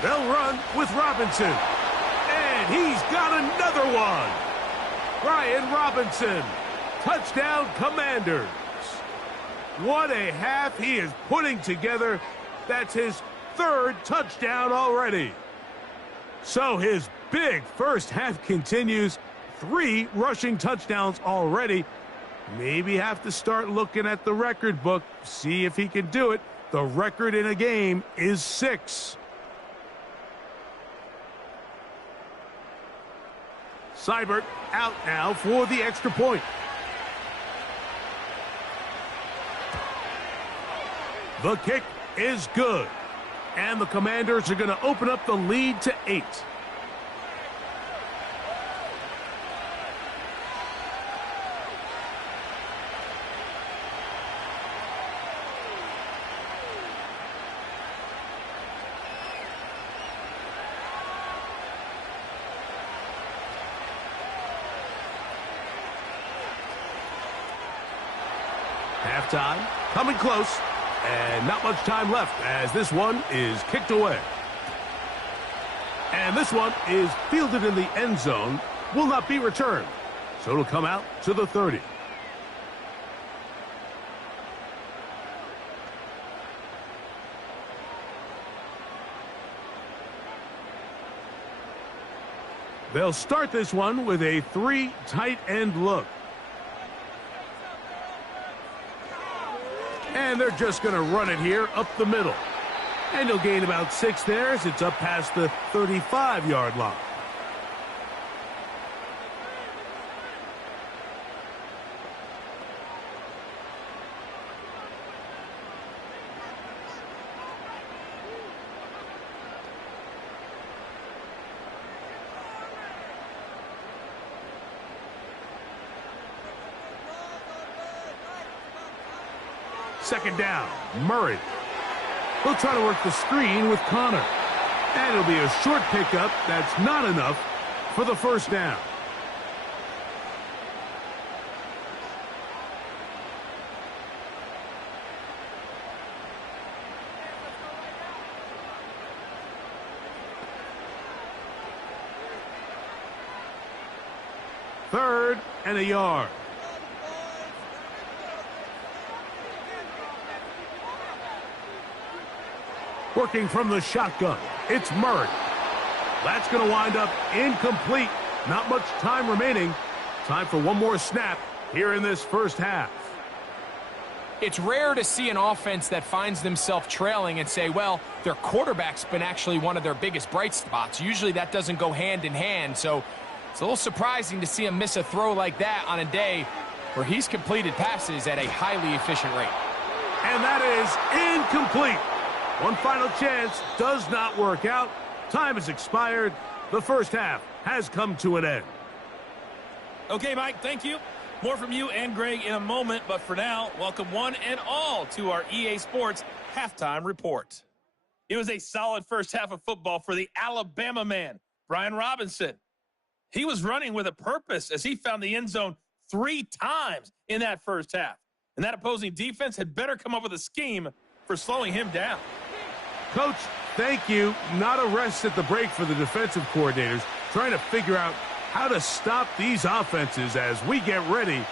They'll run with Robinson. And he's got another one. Brian Robinson. Touchdown, Commanders. What a half he is putting together. That's his 3rd touchdown already. So his big first half continues. 3 rushing touchdowns already. Maybe have to start looking at the record book. See if he can do it. The record in a game is 6. Seibert out now for the extra point. The kick is good. And the Commanders are going to open up the lead to 8. Halftime, coming close, and not much time left as this one is kicked away. And this one is fielded in the end zone, will not be returned. So it'll come out to the 30. They'll start this one with a 3 tight end look. And they're just going to run it here up the middle. And he'll gain about 6 there as it's up past the 35-yard line. Second down, Murray. He'll try to work the screen with Connor. And it'll be a short pickup that's not enough for the first down. Third and a yard. Working from the shotgun, it's Murray. That's going to wind up incomplete. Not much time remaining. Time for one more snap here in this first half. It's rare to see an offense that finds themselves trailing and say, well, their quarterback's been actually one of their biggest bright spots. Usually that doesn't go hand in hand, so it's a little surprising to see him miss a throw like that on a day where he's completed passes at a highly efficient rate. And that is incomplete. One final chance does not work out. Time has expired. The first half has come to an end. Okay, Mike, thank you. More from you and Greg in a moment, but for now, welcome one and all to our EA Sports Halftime Report. It was a solid first half of football for the Alabama man, Brian Robinson. He was running with a purpose as he found the end zone 3 times in that first half. And that opposing defense had better come up with a scheme for slowing him down. Coach, thank you. Not a rest at the break for the defensive coordinators, trying to figure out how to stop these offenses as we get ready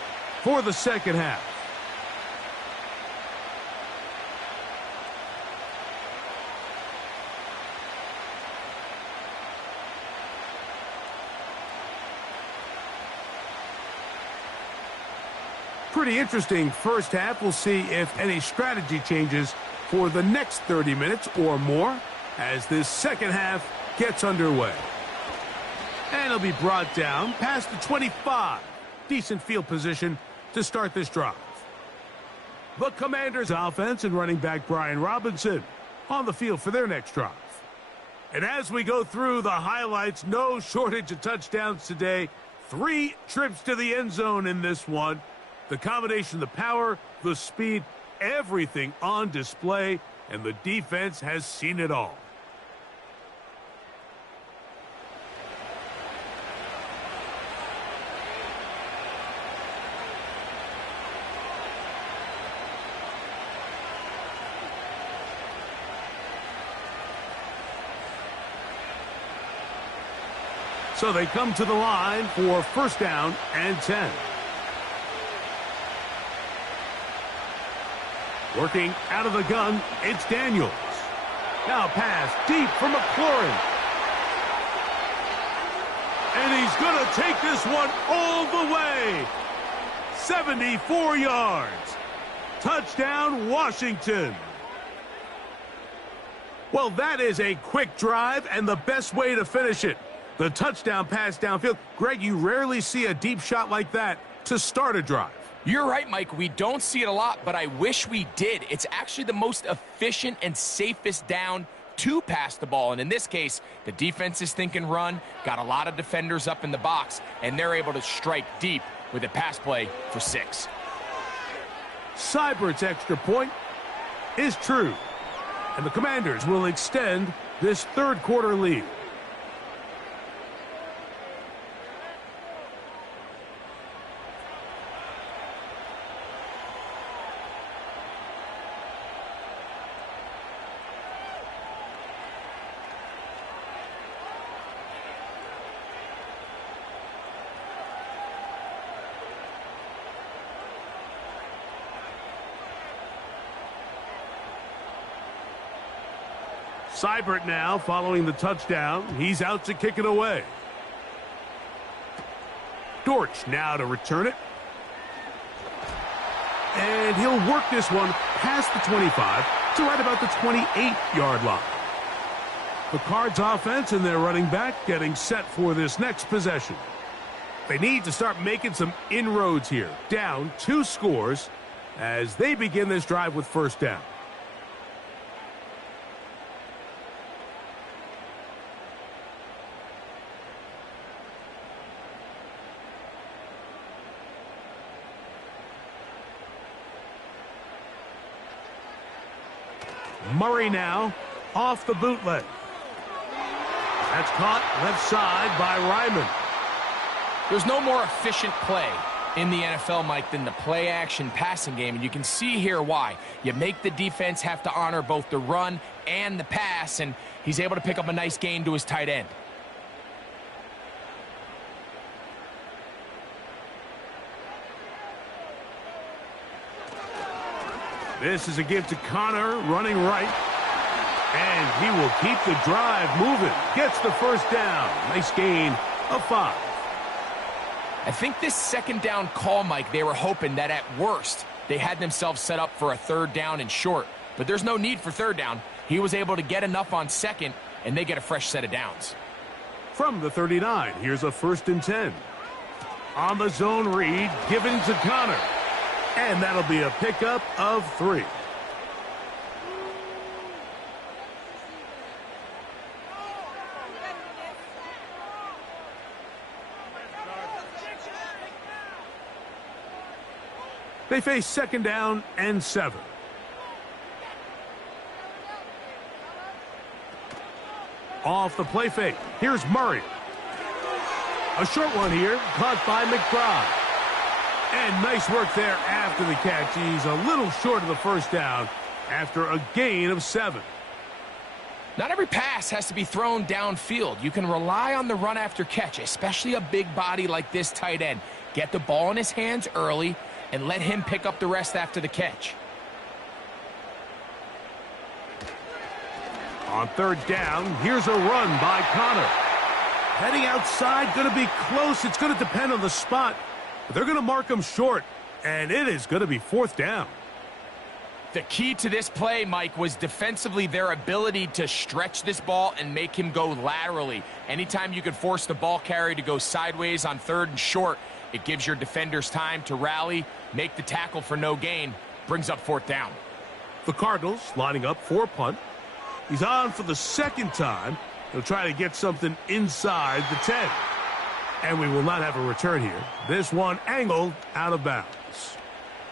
for the second half. Pretty interesting first half. We'll see if any strategy changes for the next 30 minutes or more as this second half gets underway. And it'll be brought down past the 25. Decent field position to start this drive. The Commanders' offense and running back Brian Robinson on the field for their next drive. And as we go through the highlights, no shortage of touchdowns today. 3 trips to the end zone in this one. The combination of the power, the speed, everything on display, and the defense has seen it all. So they come to the line for first down and 10. Working out of the gun, it's Daniels. Now pass deep for McLaurin. And he's going to take this one all the way. 74 yards. Touchdown, Washington. Well, that is a quick drive and the best way to finish it. The touchdown pass downfield. Greg, you rarely see a deep shot like that to start a drive. You're right, Mike. We don't see it a lot, but I wish we did. It's actually the most efficient and safest down to pass the ball. And in this case, the defense is thinking run, got a lot of defenders up in the box, and they're able to strike deep with a pass play for 6. Seibert's extra point is true. And the Commanders will extend this third quarter lead. Seibert now following the touchdown. He's out to kick it away. Dortch now to return it. And he'll work this one past the 25 to right about the 28-yard line. The Cards offense and their running back getting set for this next possession. They need to start making some inroads here. Down 2 scores as they begin this drive with first down. Murray now off the bootleg. That's caught left side by Ryman. There's no more efficient play in the NFL, Mike, than the play-action passing game, and you can see here why. You make the defense have to honor both the run and the pass, and he's able to pick up a nice gain to his tight end. This is a give to Connor, running right. And he will keep the drive moving. Gets the first down. Nice gain of 5. I think this second down call, Mike, they were hoping that at worst they had themselves set up for a third down and short. But there's no need for third down. He was able to get enough on second, and they get a fresh set of downs. From the 39, here's a 1st and 10. On the zone read, given to Connor. And that'll be a pickup of 3. They face second down and 7. Off the play fake. Here's Murray. A short one here, caught by McBride. And nice work there after the catch. He's a little short of the first down after a gain of 7. Not every pass has to be thrown downfield. You can rely on the run after catch, especially a big body like this tight end. Get the ball in his hands early and let him pick up the rest after the catch. On third down, here's a run by Connor. Heading outside, going to be close. It's going to depend on the spot. But they're going to mark him short. And it is going to be 4th down. The key to this play, Mike, was defensively their ability to stretch this ball and make him go laterally. Anytime you could force the ball carrier to go sideways on 3rd and short, it gives your defenders time to rally, make the tackle for no gain, brings up 4th down. The Cardinals lining up for a punt. He's on for the 2nd time. He'll try to get something inside the 10. And we will not have a return here. This one angled out of bounds.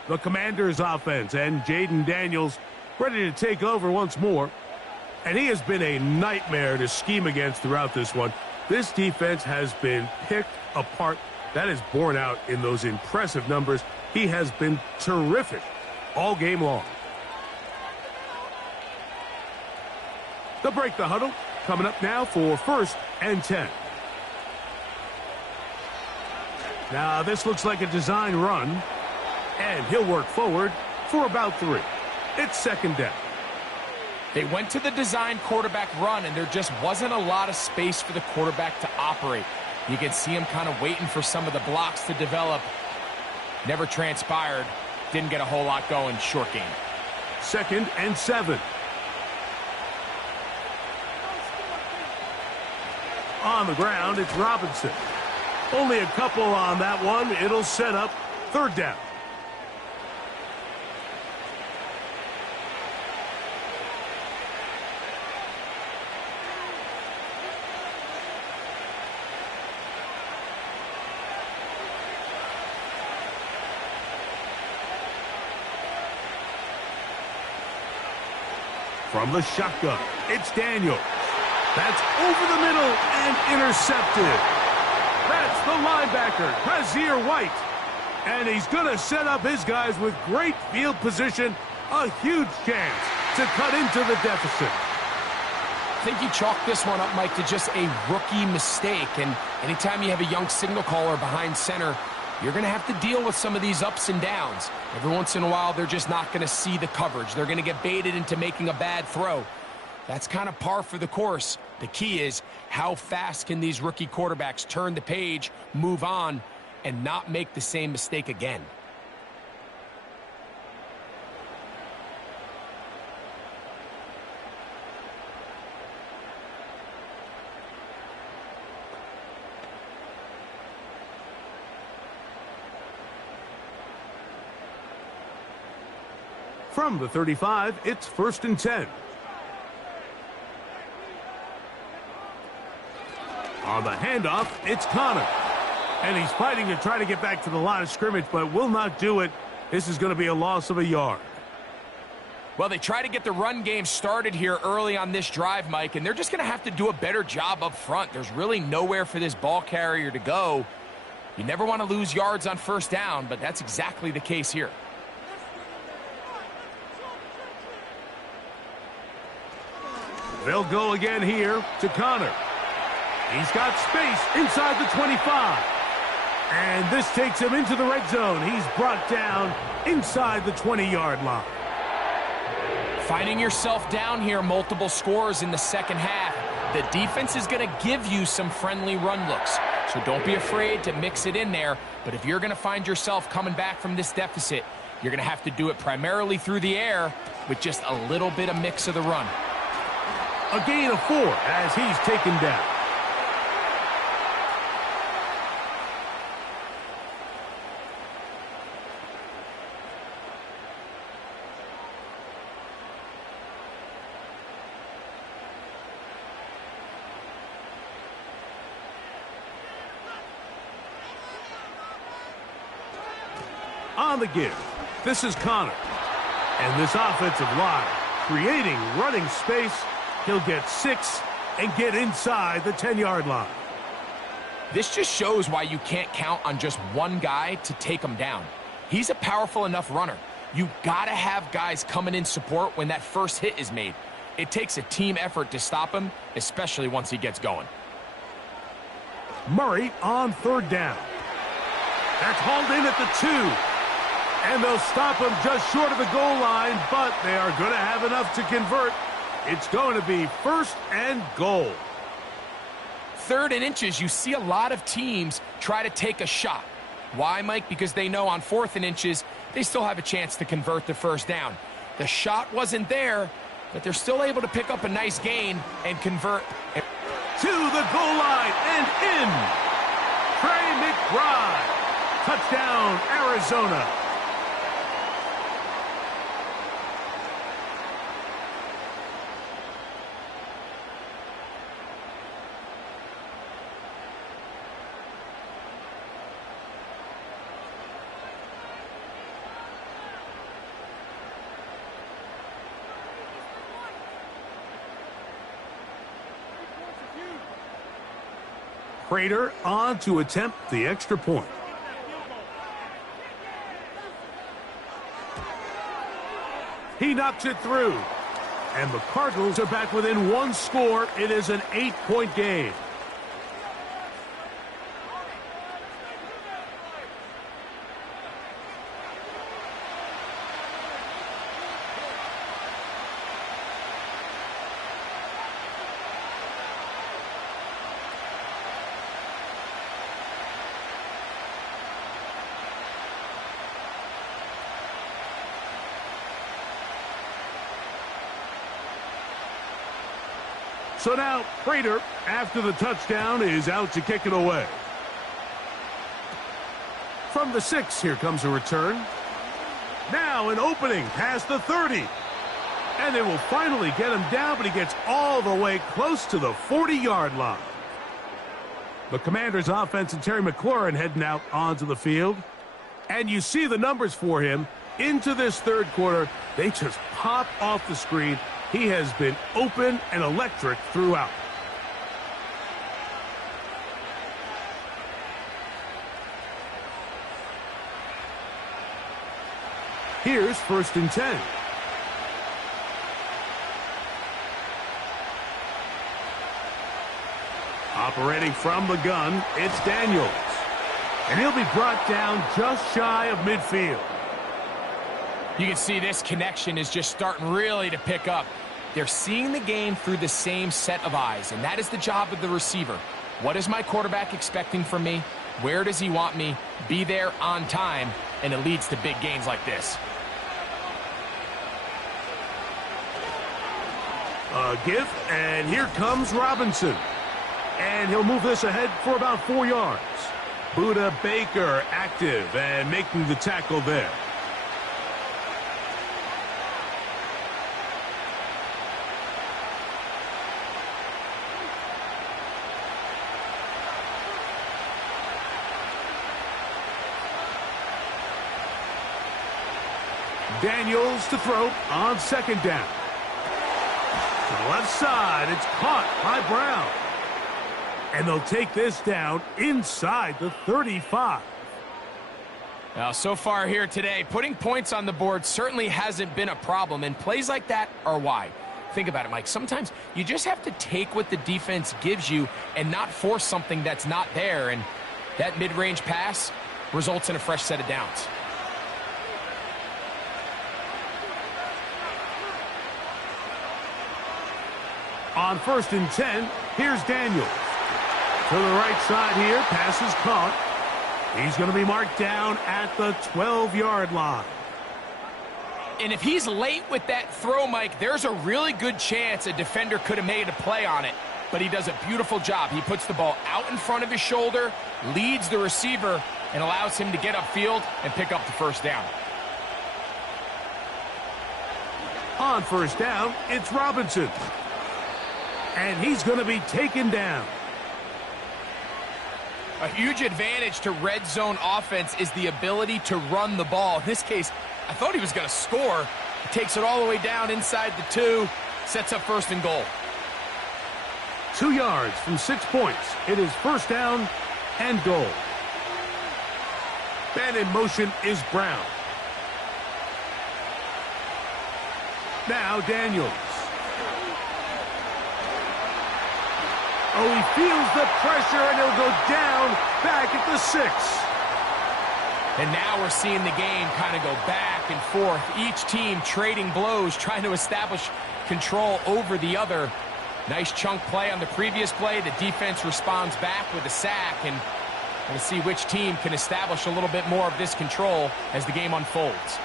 The Commanders offense and Jaden Daniels ready to take over once more. And he has been a nightmare to scheme against throughout this one. This defense has been picked apart. That is borne out in those impressive numbers. He has been terrific all game long. They'll break the huddle. Coming up now for 1st and 10. Now this looks like a design run. And he'll work forward for about 3. It's 2nd down. They went to the design quarterback run, and there just wasn't a lot of space for the quarterback to operate. You can see him kind of waiting for some of the blocks to develop. Never transpired. Didn't get a whole lot going. Short game. 2nd and 7. On the ground, it's Robinson. Only a couple on that one. It'll set up 3rd down. From the shotgun, it's Daniels. That's over the middle and intercepted. That's the linebacker, Brazier White. And he's going to set up his guys with great field position. A huge chance to cut into the deficit. I think you chalk this one up, Mike, to just a rookie mistake. And anytime you have a young signal caller behind center, you're going to have to deal with some of these ups and downs. Every once in a while, they're just not going to see the coverage. They're going to get baited into making a bad throw. That's kind of par for the course. The key is how fast can these rookie quarterbacks turn the page, move on, and not make the same mistake again. From the 35, it's 1st and 10. On the handoff, it's Connor. And he's fighting to try to get back to the line of scrimmage, but will not do it. This is going to be a loss of a yard. Well, they try to get the run game started here early on this drive, Mike, and they're just going to have to do a better job up front. There's really nowhere for this ball carrier to go. You never want to lose yards on 1st down, but that's exactly the case here. They'll go again here to Connor. He's got space inside the 25. And this takes him into the red zone. He's brought down inside the 20-yard line. Finding yourself down here, multiple scores in the 2nd half. The defense is going to give you some friendly run looks. So don't be afraid to mix it in there. But if you're going to find yourself coming back from this deficit, you're going to have to do it primarily through the air with just a little bit of mix of the run. A gain of 4 as he's taken down. On the give, this is Connor. And this offensive line creating running space. He'll get 6 and get inside the 10-yard line. This just shows why you can't count on just one guy to take him down. He's a powerful enough runner. You gotta have guys coming in support when that first hit is made. It takes a team effort to stop him, especially once he gets going. Murray on 3rd down. That's hauled in at the 2. And they'll stop him just short of the goal line, but they are going to have enough to convert. It's going to be 1st and goal. 3rd and inches, you see a lot of teams try to take a shot. Why, Mike? Because they know on 4th and inches, they still have a chance to convert the first down. The shot wasn't there, but they're still able to pick up a nice gain and convert. To the goal line and in. Trey McBride. Touchdown, Arizona. Prater on to attempt the extra point. He knocks it through. And the Cardinals are back within 1 score. It is an 8-point game. So now, Prater, after the touchdown, is out to kick it away. From the 6, here comes a return. Now an opening past the 30. And they will finally get him down, but he gets all the way close to the 40-yard line. The Commanders' offense and Terry McLaurin heading out onto the field. And you see the numbers for him into this 3rd quarter. They just pop off the screen. He has been open and electric throughout. Here's 1st and 10. Operating from the gun, it's Daniels. And he'll be brought down just shy of midfield. You can see this connection is just starting really to pick up. They're seeing the game through the same set of eyes, and that is the job of the receiver. What is my quarterback expecting from me? Where does he want me? Be there on time, and it leads to big gains like this. A give, and here comes Robinson. And he'll move this ahead for about 4 yards. Buda Baker active and making the tackle there. Daniels to throw on 2nd down. To the left side, it's caught by Brown. And they'll take this down inside the 35. Now, so far here today, putting points on the board certainly hasn't been a problem, and plays like that are why. Think about it, Mike. Sometimes you just have to take what the defense gives you and not force something that's not there, and that mid-range pass results in a fresh set of downs. On 1st and 10, here's Daniels. To the right side here, pass is caught. He's going to be marked down at the 12-yard line. And if he's late with that throw, Mike, there's a really good chance a defender could have made a play on it. But he does a beautiful job. He puts the ball out in front of his shoulder, leads the receiver, and allows him to get upfield and pick up the first down. On 1st down, it's Robinson. And he's going to be taken down. A huge advantage to red zone offense is the ability to run the ball. In this case, I thought he was going to score. He takes it all the way down inside the 2, sets up 1st and goal. 2 yards from 6 points. It is 1st down and goal. And in motion is Brown. Now Daniels. Oh, he feels the pressure, and he'll go down back at the 6. And now we're seeing the game kind of go back and forth. Each team trading blows, trying to establish control over the other. Nice chunk play on the previous play. The defense responds back with a sack, and We'll see which team can establish a little bit more of this control as the game unfolds.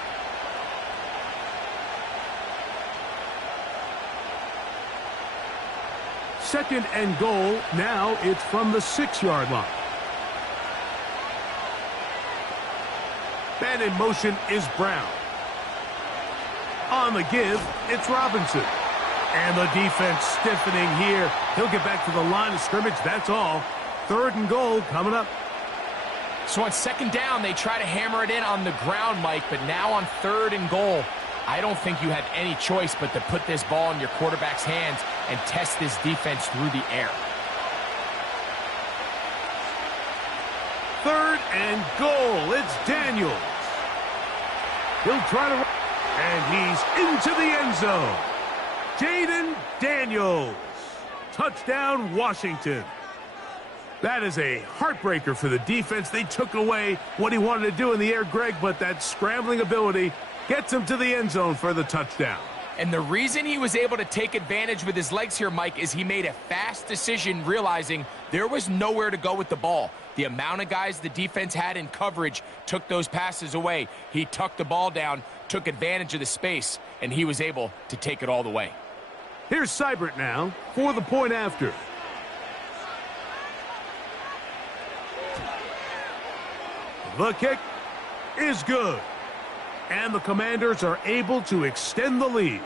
Second and goal. Now it's from the 6-yard line. Man in motion is Brown. On the give, it's Robinson. And the defense stiffening here. He'll get back to the line of scrimmage. That's all. Third and goal coming up. So on second down, they try to hammer it in on the ground, Mike, but now on third and goal, I don't think you have any choice but to put this ball in your quarterback's hands and test this defense through the air. Third and goal. It's Daniels. He'll try to... And he's into the end zone. Jaden Daniels. Touchdown, Washington. That is a heartbreaker for the defense. They took away what he wanted to do in the air, Greg, but that scrambling ability gets him to the end zone for the touchdown. And the reason he was able to take advantage with his legs here, Mike, is he made a fast decision realizing there was nowhere to go with the ball. The amount of guys the defense had in coverage took those passes away. He tucked the ball down, took advantage of the space, and he was able to take it all the way. Here's Seibert now for the point after. The kick is good. And the Commanders are able to extend the lead.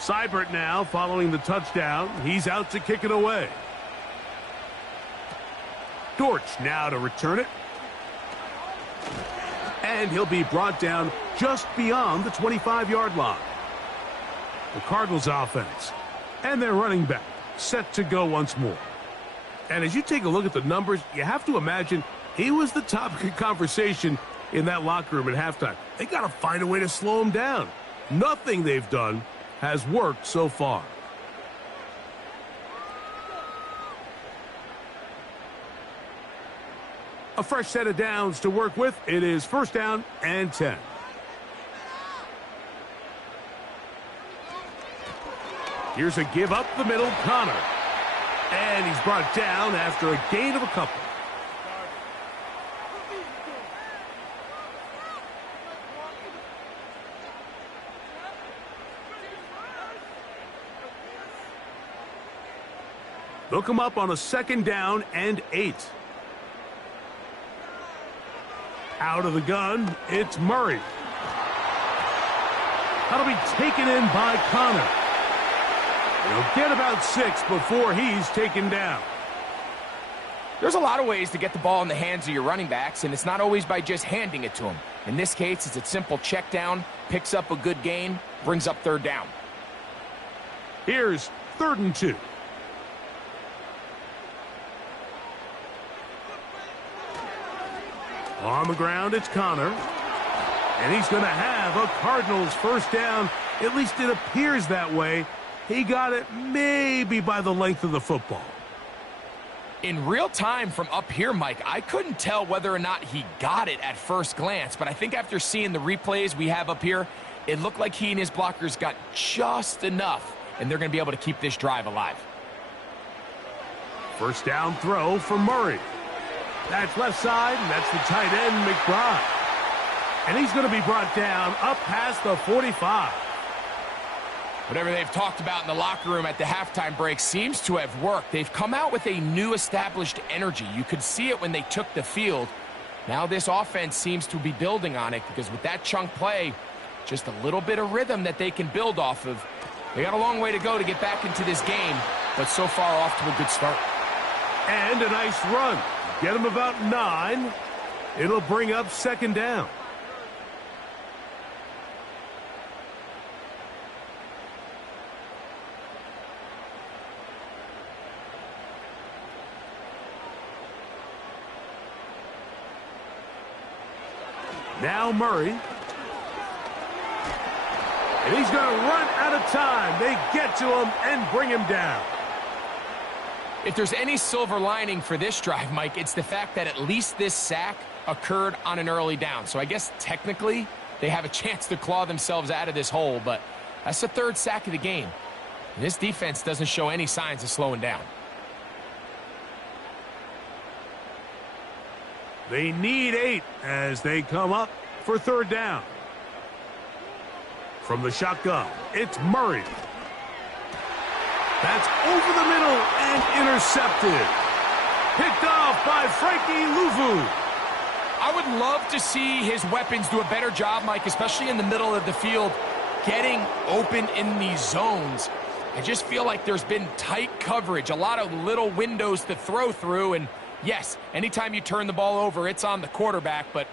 Seibert now following the touchdown. He's out to kick it away. Dortch now to return it. And he'll be brought down just beyond the 25-yard line. The Cardinals offense and their running back set to go once more. And as you take a look at the numbers, you have to imagine he was the topic of conversation in that locker room at halftime. They got to find a way to slow him down. Nothing they've done has worked so far. A fresh set of downs to work with. It is first down and 10. Here's a give up the middle, Connor. And he's brought down after a gain of a couple. They'll come up on a second down and 8. Out of the gun, it's Murray. That'll be taken in by Connor. He'll get about 6 before he's taken down. There's a lot of ways to get the ball in the hands of your running backs, and it's not always by just handing it to them. In this case, it's a simple check down, picks up a good gain, brings up third down. Here's 3rd and 2. On the ground, it's Connor. And he's going to have a Cardinals first down. At least it appears that way. He got it maybe by the length of the football. In real time from up here, Mike, I couldn't tell whether or not he got it at first glance, but I think after seeing the replays we have up here, it looked like he and his blockers got just enough, and they're going to be able to keep this drive alive. First down throw for Murray. That's left side, and that's the tight end, McBride. And he's going to be brought down up past the 45. Whatever they've talked about in the locker room at the halftime break seems to have worked. They've come out with a new established energy. You could see it when they took the field. Now this offense seems to be building on it because with that chunk play, just a little bit of rhythm that they can build off of. They got a long way to go to get back into this game, but so far off to a good start. And a nice run. Get him about 9. It'll bring up second down. Now Murray. And he's going to run out of time. They get to him and bring him down. If there's any silver lining for this drive, Mike, it's the fact that at least this sack occurred on an early down. So I guess technically they have a chance to claw themselves out of this hole, but that's the third sack of the game. And this defense doesn't show any signs of slowing down. They need 8 as they come up for third down. From the shotgun, it's Murray. That's over the middle and intercepted. Picked off by Frankie Luvu. I would love to see his weapons do a better job, Mike, especially in the middle of the field, getting open in these zones. I just feel like there's been tight coverage, a lot of little windows to throw through, and yes, anytime you turn the ball over, it's on the quarterback, but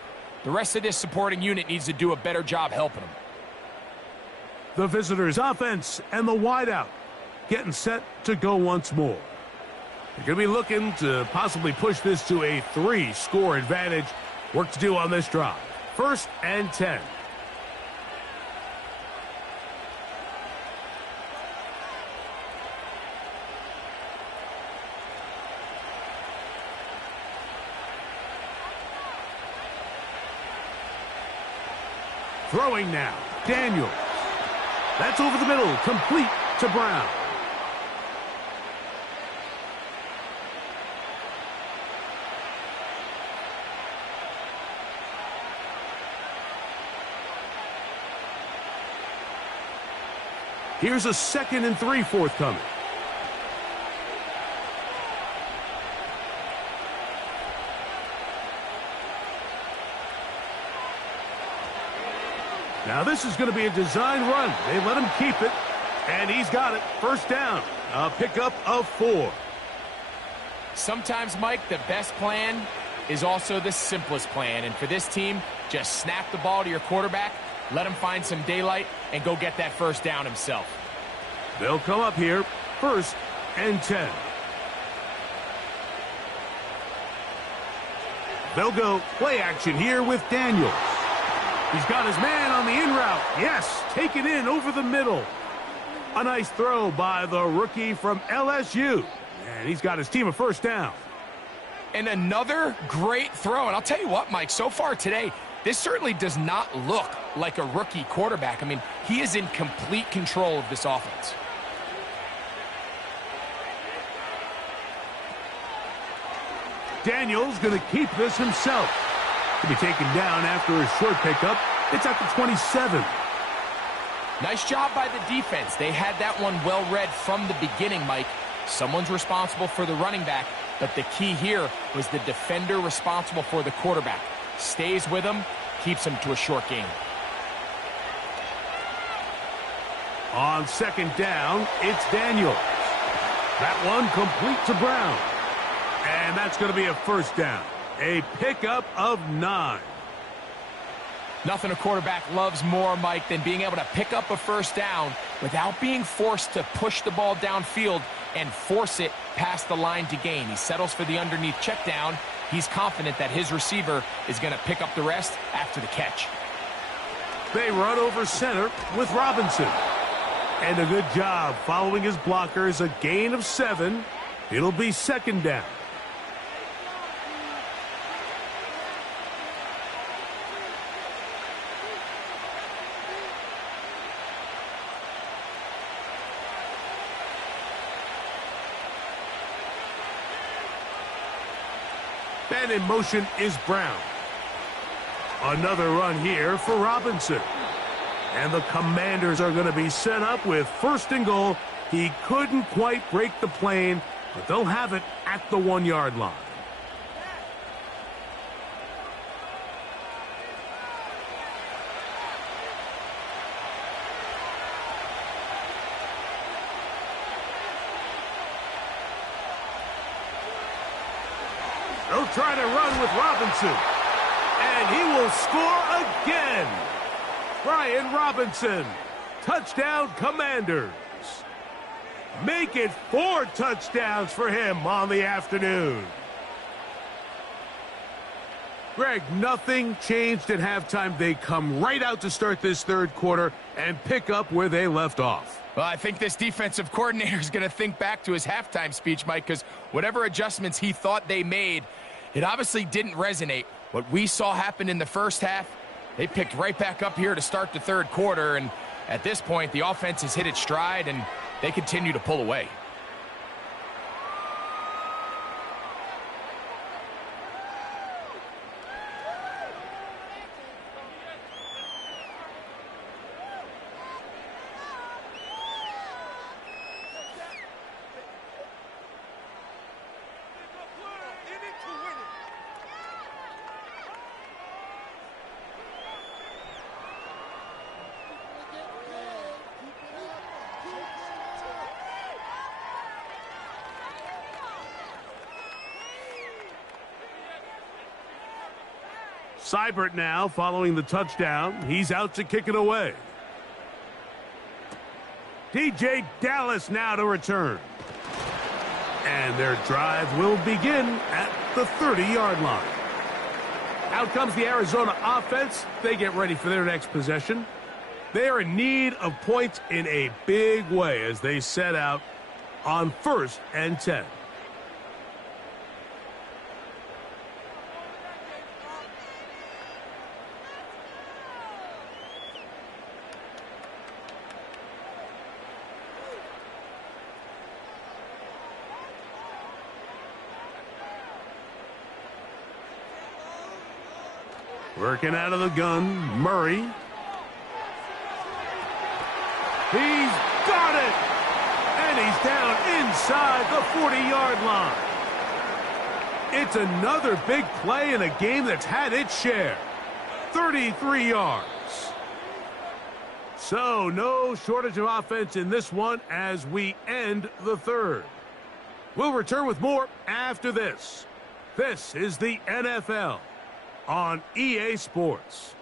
the rest of this supporting unit needs to do a better job helping him. The visitors' offense and the wideout getting set to go once more. They're going to be looking to possibly push this to a 3-score advantage. Work to do on this drive. 1st and 10. Throwing now, Daniels. That's over the middle, complete to Brown. Here's a 2nd and 3 forthcoming. Now this is going to be a design run. They let him keep it, and he's got it. First down, a pickup of 4. Sometimes, Mike, the best plan is also the simplest plan. And for this team, just snap the ball to your quarterback, let him find some daylight, and go get that first down himself. They'll come up here, 1st and 10. They'll go play action here with Daniels. He's got his man on the in route. Yes, take it in over the middle. A nice throw by the rookie from LSU. And he's got his team a first down. And another great throw. And I'll tell you what, Mike, so far today, this certainly does not look like a rookie quarterback. I mean, he is in complete control of this offense. Daniels going to keep this himself. To be taken down after a short pickup. It's at the 27. Nice job by the defense. They had that one well read from the beginning, Mike. Someone's responsible for the running back, but the key here was the defender responsible for the quarterback. Stays with him, keeps him to a short gain. On 2nd down, it's Daniels. That one complete to Brown. And that's going to be a first down. A pickup of 9. Nothing a quarterback loves more, Mike, than being able to pick up a first down without being forced to push the ball downfield and force it past the line to gain. He settles for the underneath check down. He's confident that his receiver is going to pick up the rest after the catch. They run over center with Robinson. And a good job following his blockers. A gain of 7. It'll be 2nd down. And in motion is Brown. Another run here for Robinson. And the Commanders are going to be set up with 1st and goal. He couldn't quite break the plane, but they'll have it at the 1-yard line. They'll try to run with Robinson. And he will score again. Brian Robinson. Touchdown, Commanders. Make it 4 touchdowns for him on the afternoon. Greg, nothing changed at halftime. They come right out to start this third quarter and pick up where they left off. Well, I think this defensive coordinator is going to think back to his halftime speech, Mike, because whatever adjustments he thought they made, it obviously didn't resonate. What we saw happen in the first half, they picked right back up here to start the third quarter, and at this point, the offense has hit its stride, and they continue to pull away. Seibert now following the touchdown. He's out to kick it away. DJ Dallas now to return. And their drive will begin at the 30-yard line. Out comes the Arizona offense. They get ready for their next possession. They are in need of points in a big way as they set out on 1st and 10. Working out of the gun, Murray. He's got it! And he's down inside the 40-yard line. It's another big play in a game that's had its share. 33 yards. So no shortage of offense in this one as we end the third. We'll return with more after this. This is the NFL on EA Sports.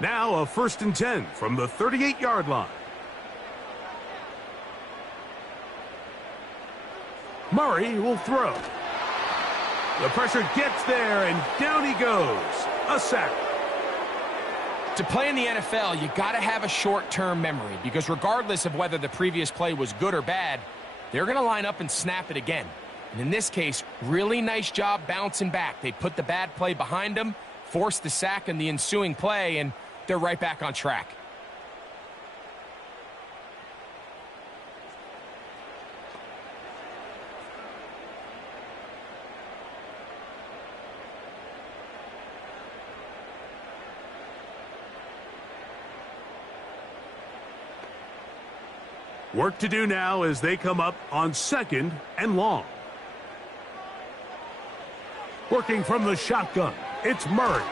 Now a 1st and 10 from the 38-yard line. Murray will throw. The pressure gets there, and down he goes. A sack. To play in the NFL, you got to have a short-term memory because regardless of whether the previous play was good or bad, they're going to line up and snap it again. And in this case, really nice job bouncing back. They put the bad play behind them, forced the sack in the ensuing play, and they're right back on track. Work to do now as they come up on 2nd and long. Working from the shotgun, it's Murray.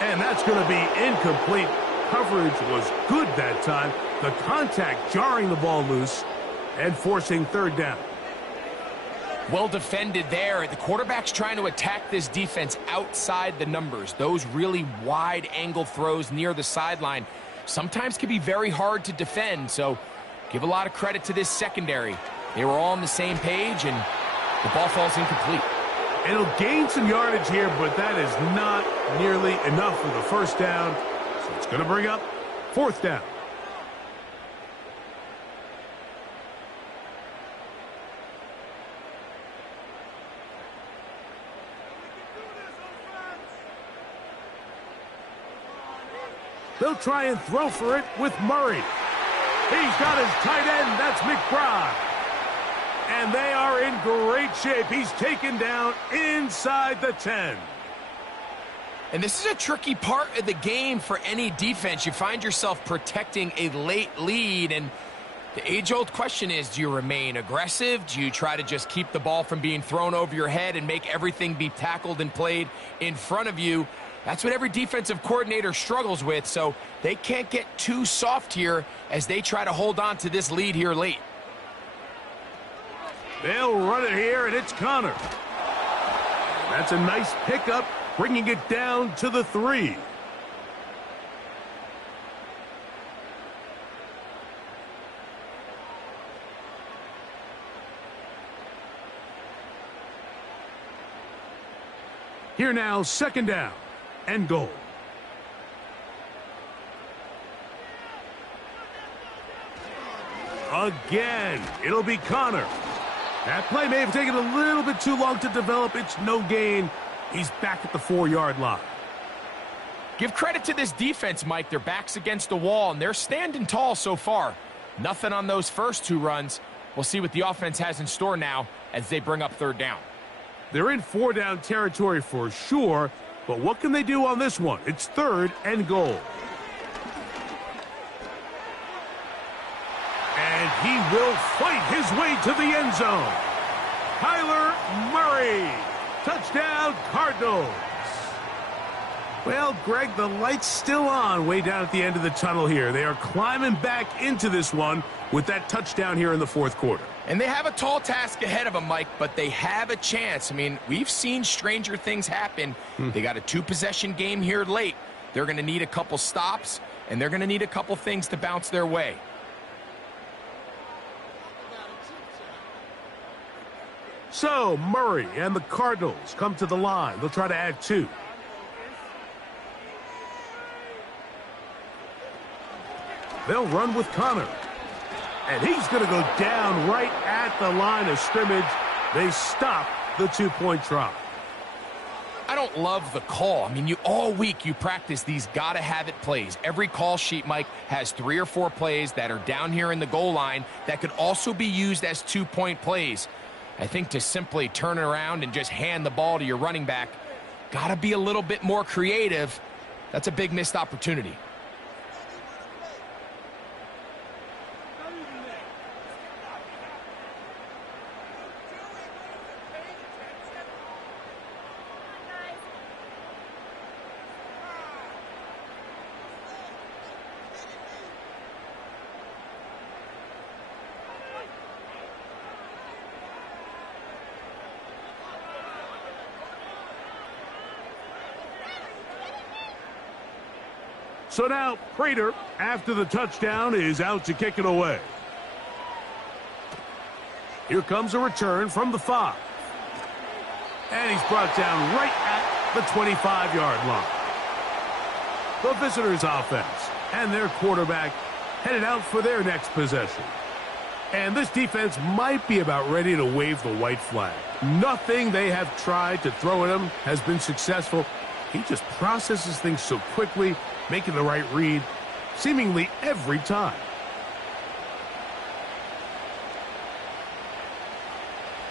And that's going to be incomplete. Coverage was good that time. The contact jarring the ball loose and forcing 3rd down. Well defended there. The quarterback's trying to attack this defense outside the numbers. Those really wide angle throws near the sideline sometimes can be very hard to defend, so give a lot of credit to this secondary. They were all on the same page, and the ball falls incomplete. It'll gain some yardage here, but that is not nearly enough for the 1st down, so it's going to bring up 4th down. They'll try and throw for it with Murray. He's got his tight end. That's McBride. And they are in great shape. He's taken down inside the 10. And this is a tricky part of the game for any defense. You find yourself protecting a late lead, and the age-old question is, do you remain aggressive? Do you try to just keep the ball from being thrown over your head and make everything be tackled and played in front of you? That's what every defensive coordinator struggles with, so they can't get too soft here as they try to hold on to this lead here late. They'll run it here, and it's Connor. That's a nice pickup, bringing it down to the 3. Here now, second down and goal. Again, it'll be Connor. That play may have taken a little bit too long to develop. It's no gain. He's back at the 4-yard line. Give credit to this defense, Mike. Their back's against the wall, and they're standing tall so far. Nothing on those first 2 runs. We'll see what the offense has in store now as they bring up third down. They're in 4-down territory for sure, but what can they do on this one? It's third and goal. And he will fight his way to the end zone. Kyler Murray. Touchdown, Cardinals. Well, Greg, the light's still on way down at the end of the tunnel here. They are climbing back into this one with that touchdown here in the fourth quarter. And they have a tall task ahead of them, Mike, but they have a chance. I mean, we've seen stranger things happen. They got a 2-possession game here late. They're going to need a couple stops, and they're going to need a couple things to bounce their way. So, Murray and the Cardinals come to the line. They'll try to add 2. They'll run with Connor. And he's going to go down right at the line of scrimmage. They stop the 2-point try. I don't love the call. I mean, all week you practice these gotta-have-it plays. Every call sheet, Mike, has 3 or 4 plays that are down here in the goal line that could also be used as 2-point plays. I think to simply turn it around and just hand the ball to your running back, gotta be a little bit more creative. That's a big missed opportunity. So now, Prater, after the touchdown, is out to kick it away. Here comes a return from the 5. And he's brought down right at the 25-yard line. The visitors' offense and their quarterback headed out for their next possession. And this defense might be about ready to wave the white flag. Nothing they have tried to throw at him has been successful. He just processes things so quickly, making the right read seemingly every time.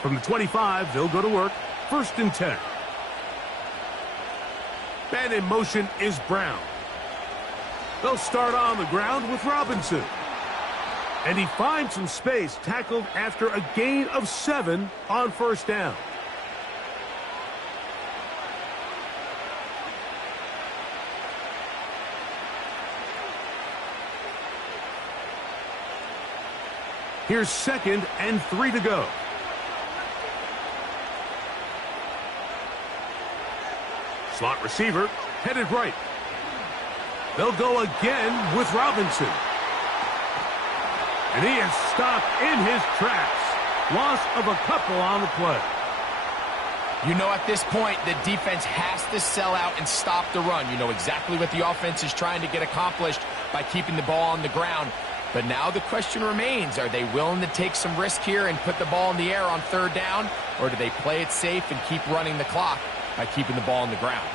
From the 25, they'll go to work. 1st and 10. And in motion is Brown. They'll start on the ground with Robinson. And he finds some space, tackled after a gain of 7 on 1st down. Here's 2nd and 3 to go. Slot receiver headed right. They'll go again with Robinson. And he is stopped in his tracks. Loss of a couple on the play. You know, at this point, the defense has to sell out and stop the run. You know exactly what the offense is trying to get accomplished by keeping the ball on the ground. But now the question remains, are they willing to take some risk here and put the ball in the air on 3rd down? Or do they play it safe and keep running the clock by keeping the ball on the ground?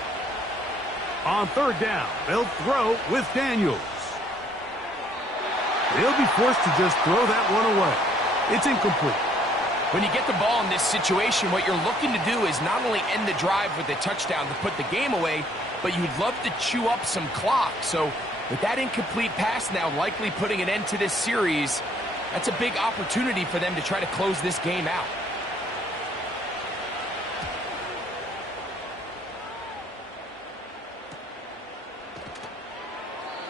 On 3rd down, they'll throw with Daniels. They'll be forced to just throw that one away. It's incomplete. When you get the ball in this situation, what you're looking to do is not only end the drive with a touchdown to put the game away, but you'd love to chew up some clock. So with that incomplete pass now likely putting an end to this series, that's a big opportunity for them to try to close this game out.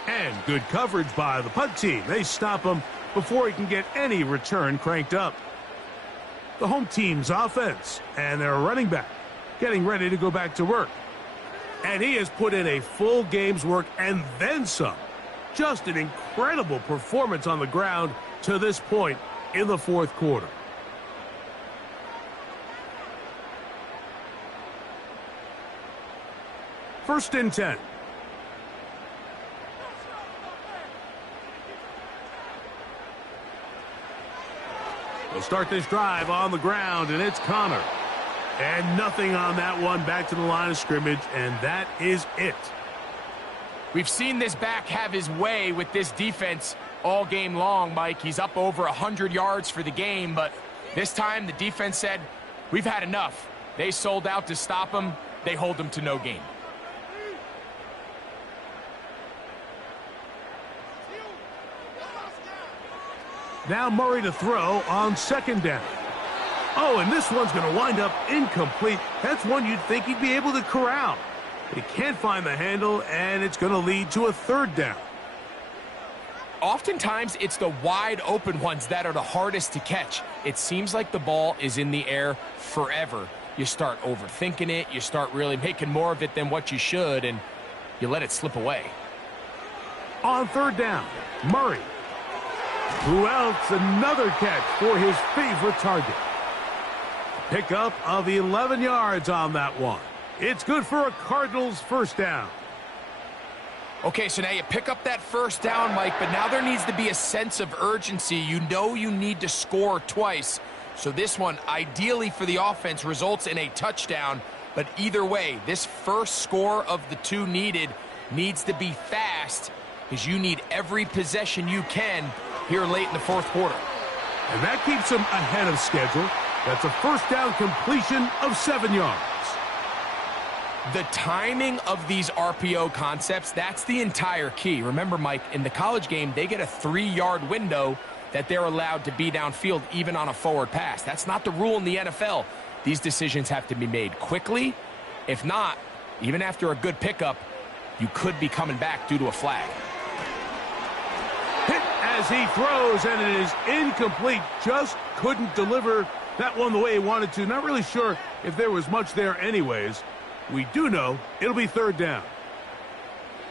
And good coverage by the punt team. They stop him before he can get any return cranked up. The home team's offense and their running back getting ready to go back to work. And he has put in a full game's work and then some. Just an incredible performance on the ground to this point in the 4th quarter. first and 10. We'll start this drive on the ground, and it's Connor. And nothing on that one, back to the line of scrimmage, and that is it. We've seen this back have his way with this defense all game long, Mike. He's up over 100 yards for the game, but this time the defense said, we've had enough. They sold out to stop him. They hold him to no gain. Now Murray to throw on second down. Oh, and this one's going to wind up incomplete. That's one you'd think he'd be able to corral. He can't find the handle, and it's going to lead to a third down. Oftentimes, it's the wide open ones that are the hardest to catch. It seems like the ball is in the air forever. You start overthinking it. You start really making more of it than what you should, and you let it slip away. On third down, Murray. Who else? Another catch for his favorite target. Pickup of 11 yards on that one. It's good for a Cardinals first down. Okay, so now you pick up that first down, Mike, but now there needs to be a sense of urgency. You know you need to score twice. So this one, ideally for the offense, results in a touchdown. But either way, this first score of the two needed needs to be fast, because you need every possession you can here late in the fourth quarter. And that keeps them ahead of schedule. That's a first down completion of 7 yards. The timing of these RPO concepts, that's the entire key. Remember, Mike, in the college game, they get a 3-yard window that they're allowed to be downfield even on a forward pass. That's not the rule in the NFL. These decisions have to be made quickly. If not, even after a good pickup, you could be coming back due to a flag. Hit as he throws, and it is incomplete. Just couldn't deliver that one the way he wanted to. Not really sure if there was much there anyways. We do know it'll be third down.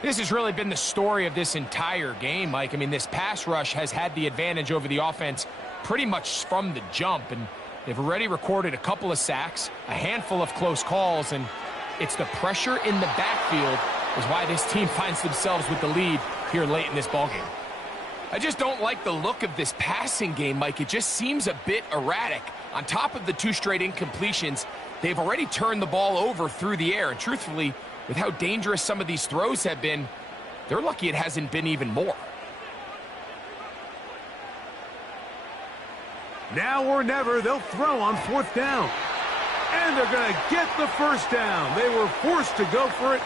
This has really been the story of this entire game, Mike. I mean, this pass rush has had the advantage over the offense pretty much from the jump, and they've already recorded a couple of sacks, a handful of close calls, and it's the pressure in the backfield is why this team finds themselves with the lead here late in this ballgame. I just don't like the look of this passing game, Mike. It just seems a bit erratic. On top of the 2 straight incompletions, they've already turned the ball over through the air. And truthfully, with how dangerous some of these throws have been, they're lucky it hasn't been even more. Now or never, they'll throw on fourth down. And they're going to get the first down. They were forced to go for it,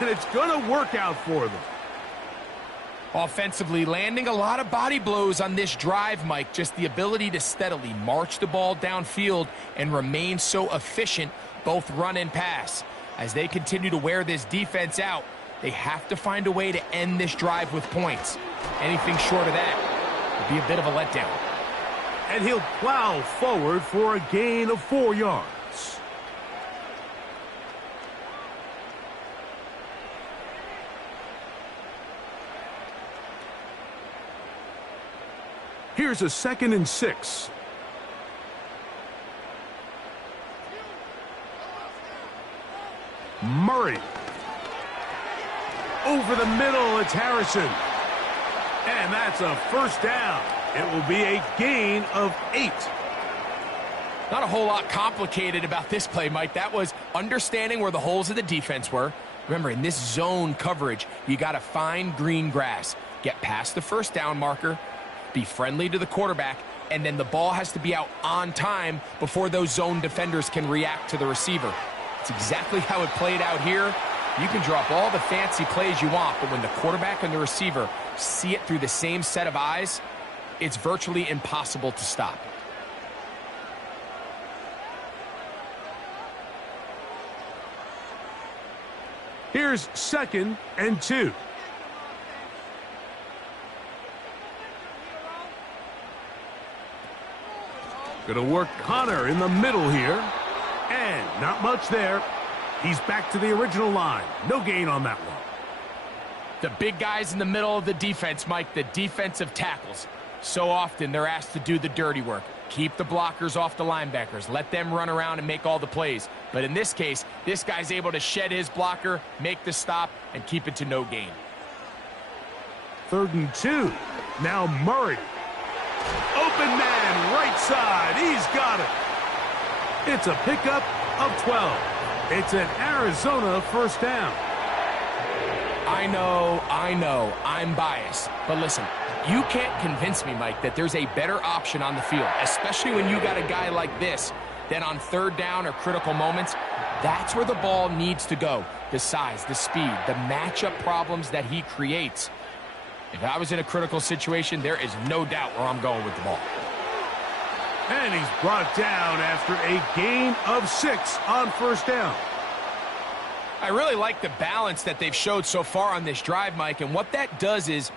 and it's going to work out for them. Offensively, landing a lot of body blows on this drive, Mike. Just the ability to steadily march the ball downfield and remain so efficient, both run and pass. As they continue to wear this defense out, they have to find a way to end this drive with points. Anything short of that would be a bit of a letdown. And he'll plow forward for a gain of 4 yards. Here's a 2nd and 6. Murray. Over the middle, it's Harrison. And that's a first down. It will be a gain of 8. Not a whole lot complicated about this play, Mike. That was understanding where the holes of the defense were. Remember, in this zone coverage, you got to find green grass. Get past the first down marker, be friendly to the quarterback, and then the ball has to be out on time before those zone defenders can react to the receiver. It's exactly how it played out here. You can drop all the fancy plays you want, but when the quarterback and the receiver see it through the same set of eyes, it's virtually impossible to stop. Here's 2nd and 2. Gonna work Connor in the middle here. And not much there. He's back to the original line. No gain on that one. The big guys in the middle of the defense, Mike, the defensive tackles. So often they're asked to do the dirty work. Keep the blockers off the linebackers. Let them run around and make all the plays. But in this case, this guy's able to shed his blocker, make the stop, and keep it to no gain. 3rd and 2. Now Murray. Open man, right side. He's got it. It's a pickup of 12. It's an Arizona first down. I know, I'm biased. But listen, you can't convince me, Mike, that there's a better option on the field, especially when you got a guy like this, that on 3rd down or critical moments, that's where the ball needs to go. The size, the speed, the matchup problems that he creates. If I was in a critical situation, there is no doubt where I'm going with the ball. And he's brought down after a gain of 6 on 1st down. I really like the balance that they've showed so far on this drive, Mike, and what that does is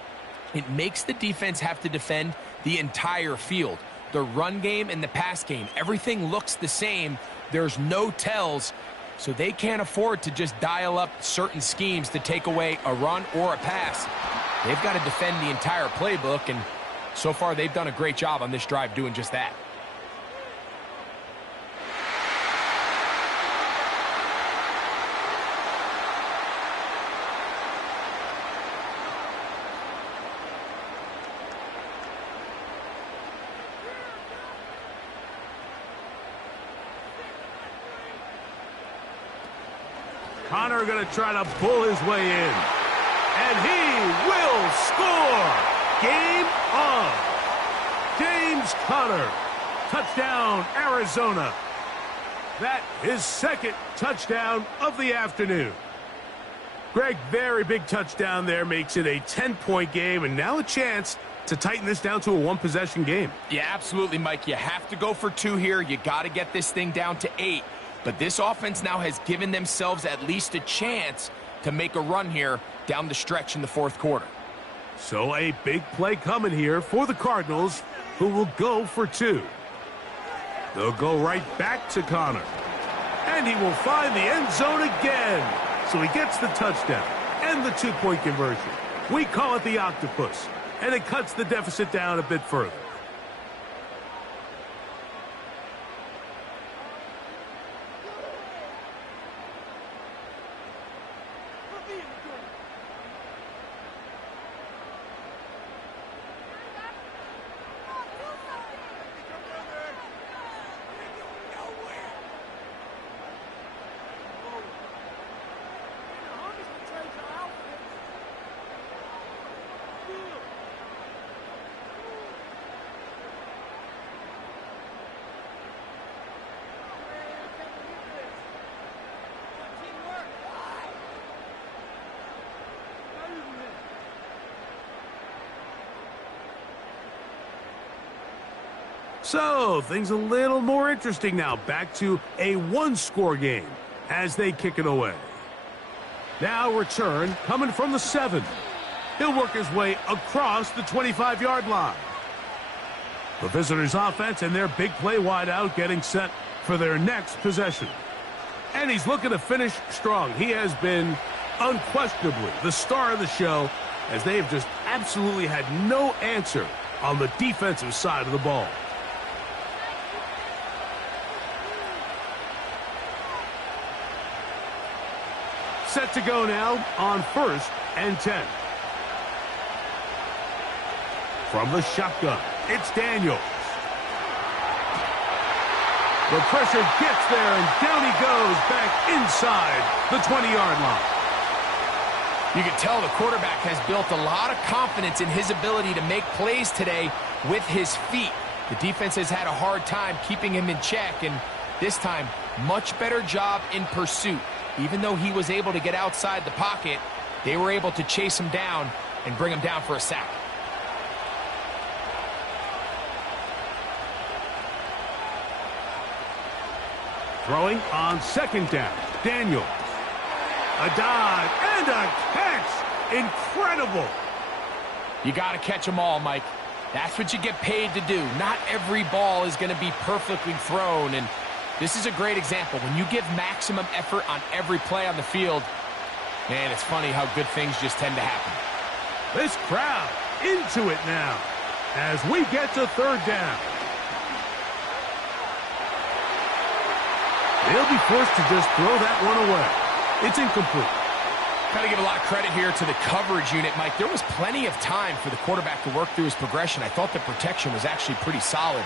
it makes the defense have to defend the entire field. The run game and the pass game, everything looks the same. There's no tells, so they can't afford to just dial up certain schemes to take away a run or a pass. They've got to defend the entire playbook, and so far they've done a great job on this drive doing just that. Connor going to try to pull his way in. And he will score. Game on. James Conner. Touchdown, Arizona. That is 2nd touchdown of the afternoon. Greg, very big touchdown there. Makes it a 10-point game. And now a chance to tighten this down to a 1-possession game. Yeah, absolutely, Mike. You have to go for 2 here. You got to get this thing down to 8. But this offense now has given themselves at least a chance to make a run here down the stretch in the 4th quarter. So a big play coming here for the Cardinals, who will go for 2. They'll go right back to Connor. And he will find the end zone again. So he gets the touchdown and the 2-point conversion. We call it the octopus. And it cuts the deficit down a bit further. So, things a little more interesting now. Back to a 1-score game as they kick it away. Now return coming from the 7. He'll work his way across the 25-yard line. The visitors' offense and their big play wideout getting set for their next possession. And he's looking to finish strong. He has been unquestionably the star of the show, as they have just absolutely had no answer on the defensive side of the ball. Set to go now on 1st and 10. From the shotgun, it's Daniels. The pressure gets there, and down he goes back inside the 20-yard line. You can tell the quarterback has built a lot of confidence in his ability to make plays today with his feet. The defense has had a hard time keeping him in check, and this time, much better job in pursuit. Even though he was able to get outside the pocket, they were able to chase him down and bring him down for a sack. Throwing on 2nd down, Daniels. A dive and a catch. Incredible. You got to catch them all, Mike. That's what you get paid to do. Not every ball is going to be perfectly thrown, and this is a great example. When you give maximum effort on every play on the field, man, it's funny how good things just tend to happen. This crowd into it now as we get to 3rd down. They'll be forced to just throw that one away. It's incomplete. Got to give a lot of credit here to the coverage unit, Mike. There was plenty of time for the quarterback to work through his progression. I thought the protection was actually pretty solid.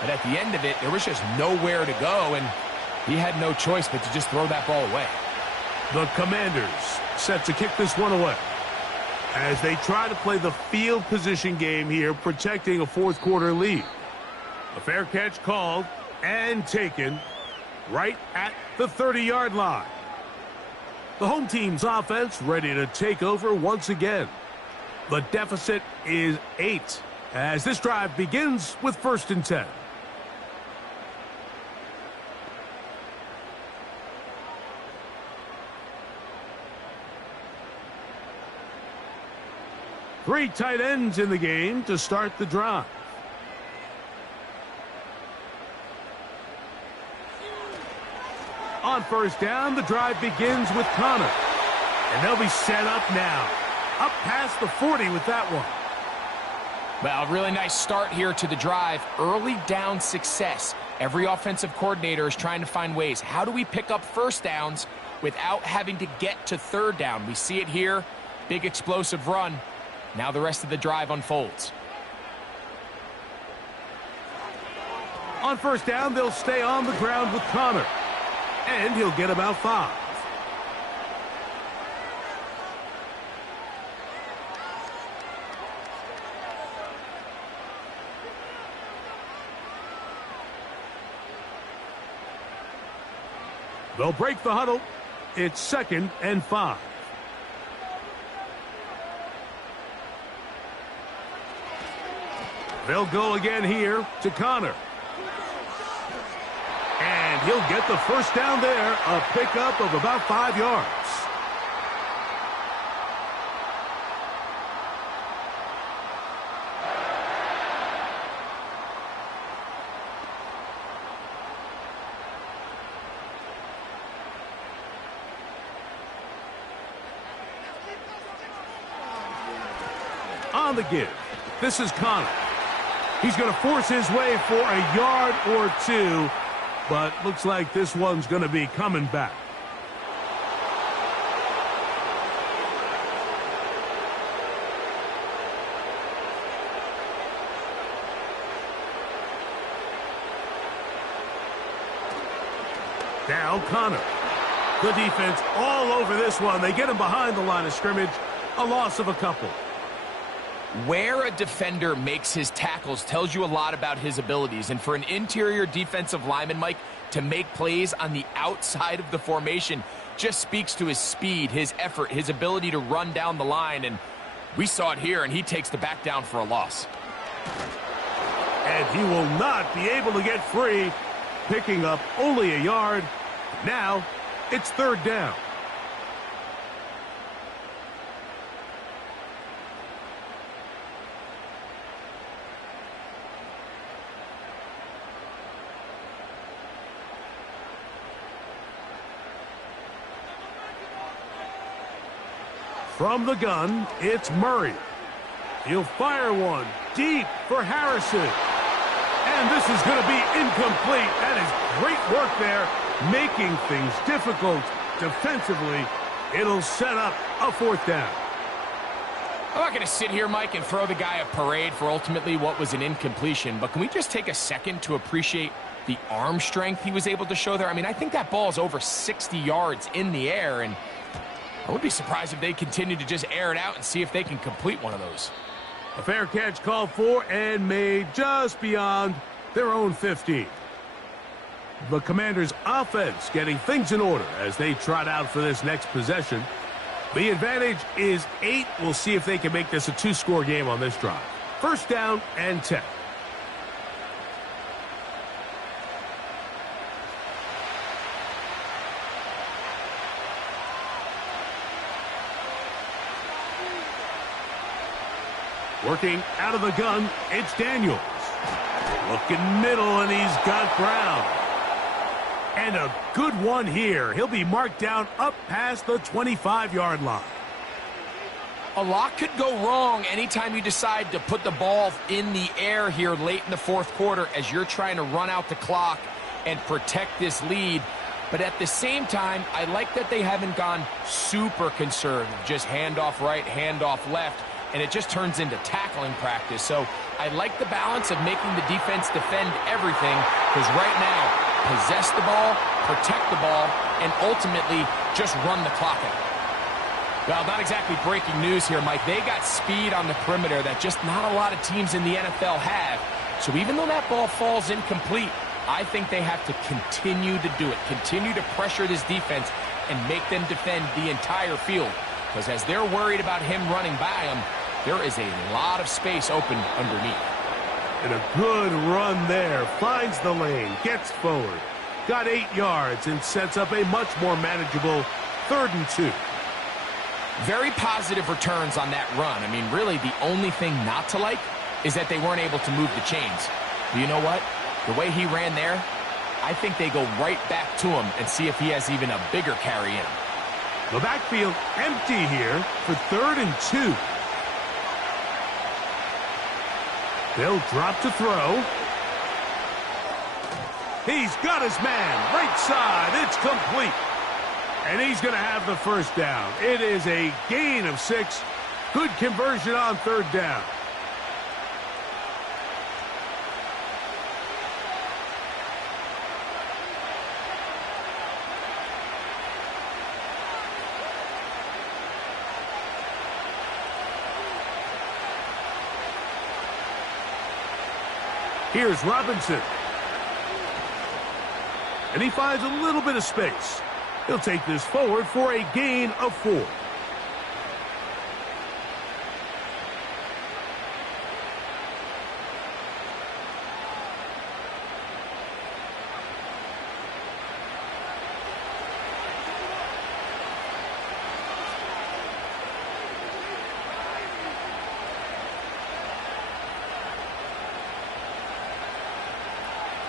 But at the end of it, there was just nowhere to go, and he had no choice but to just throw that ball away. The Commanders set to kick this one away as they try to play the field position game here, protecting a fourth quarter lead. A fair catch called and taken right at the 30-yard line. The home team's offense ready to take over once again. The deficit is 8 as this drive begins with 1st and 10. Three tight ends in the game to start the drive. On 1st down, the drive begins with Connor. And they'll be set up now. Up past the 40 with that one. Well, really nice start here to the drive. Early down success. Every offensive coordinator is trying to find ways. How do we pick up 1st downs without having to get to 3rd down? We see it here. Big explosive run. Now the rest of the drive unfolds. On 1st down, they'll stay on the ground with Connor. And he'll get about 5. They'll break the huddle. It's 2nd and 5. They'll go again here to Connor. And he'll get the 1st down there, a pickup of about 5 yards. On the give, this is Connor. He's going to force his way for a yard or 2, but looks like this one's going to be coming back. Now Connor. The defense all over this one. They get him behind the line of scrimmage. A loss of a couple. Where a defender makes his tackles tells you a lot about his abilities. And for an interior defensive lineman, Mike, to make plays on the outside of the formation just speaks to his speed, his effort, his ability to run down the line. And we saw it here, and he takes the back down for a loss. And he will not be able to get free, picking up only a yard. Now it's 3rd down. From the gun, it's Murray. He'll fire one deep for Harrison. And this is going to be incomplete. That is great work there, making things difficult defensively. It'll set up a 4th down. I'm not going to sit here, Mike, and throw the guy a parade for ultimately what was an incompletion, but can we just take a second to appreciate the arm strength he was able to show there? I mean, I think that ball is over 60 yards in the air, and I would be surprised if they continue to just air it out and see if they can complete one of those. A fair catch called for and made just beyond their own 50. The Commanders' offense getting things in order as they trot out for this next possession. The advantage is 8. We'll see if they can make this a 2-score game on this drive. 1st down and 10. Working out of the gun, it's Daniels. Looking middle, and he's got Brown. And a good one here. He'll be marked down up past the 25-yard line. A lot could go wrong anytime you decide to put the ball in the air here late in the 4th quarter as you're trying to run out the clock and protect this lead. But at the same time, I like that they haven't gone super conservative, just handoff right, handoff left, and it just turns into tackling practice. So I like the balance of making the defense defend everything, because right now, possess the ball, protect the ball, and ultimately just run the clock out. Well, not exactly breaking news here, Mike. They got speed on the perimeter that just not a lot of teams in the NFL have. So even though that ball falls incomplete, I think they have to continue to do it, continue to pressure this defense and make them defend the entire field. Because as they're worried about him running by them, there is a lot of space open underneath. And a good run there. Finds the lane, gets forward. Got 8 yards and sets up a much more manageable 3rd and 2. Very positive returns on that run. I mean, really, the only thing not to like is that they weren't able to move the chains. But you know what? The way he ran there, I think they go right back to him and see if he has even a bigger carry in him. The backfield empty here for 3rd and 2. They'll drop to throw. He's got his man. Right side. It's complete. And he's going to have the first down. It is a gain of 6. Good conversion on 3rd down. Here's Robinson. And he finds a little bit of space. He'll take this forward for a gain of 4.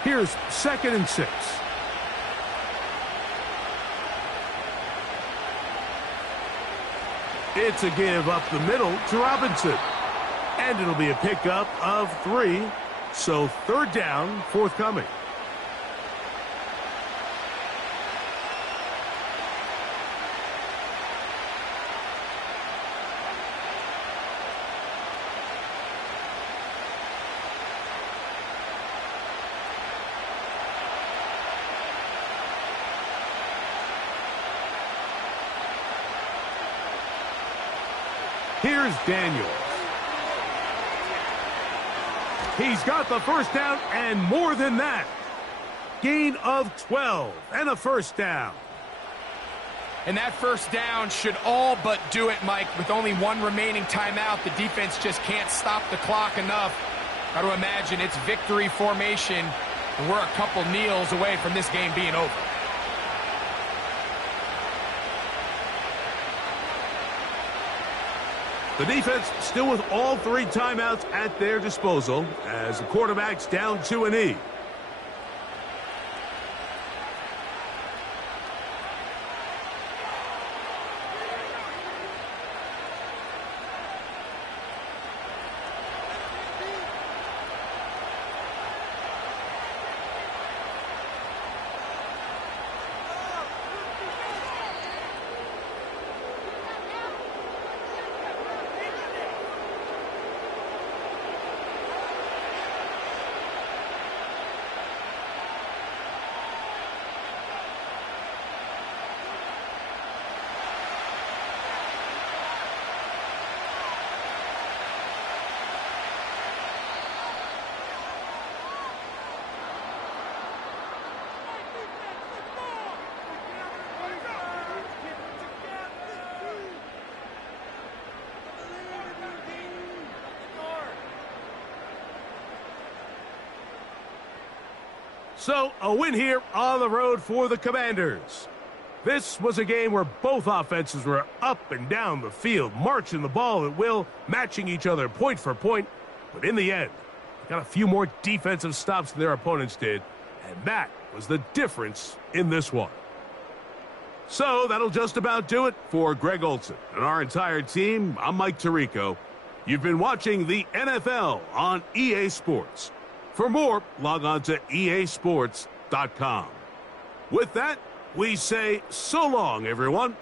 Here's 2nd and 6. It's a give up the middle to Robinson. And it'll be a pickup of 3. So 3rd down, forthcoming. Here's Daniels. He's got the first down and more than that. Gain of 12 and a first down. And that first down should all but do it, Mike. With only 1 remaining timeout, the defense just can't stop the clock enough. Got to imagine it's victory formation, and we're a couple kneels away from this game being over. The defense still with all 3 timeouts at their disposal as the quarterback's down to a knee. So, a win here on the road for the Commanders. This was a game where both offenses were up and down the field, marching the ball at will, matching each other point for point. But in the end, they got a few more defensive stops than their opponents did, and that was the difference in this one. So, that'll just about do it for Greg Olson and our entire team. I'm Mike Tirico. You've been watching the NFL on EA Sports. For more, log on to easports.com. With that, we say so long, everyone.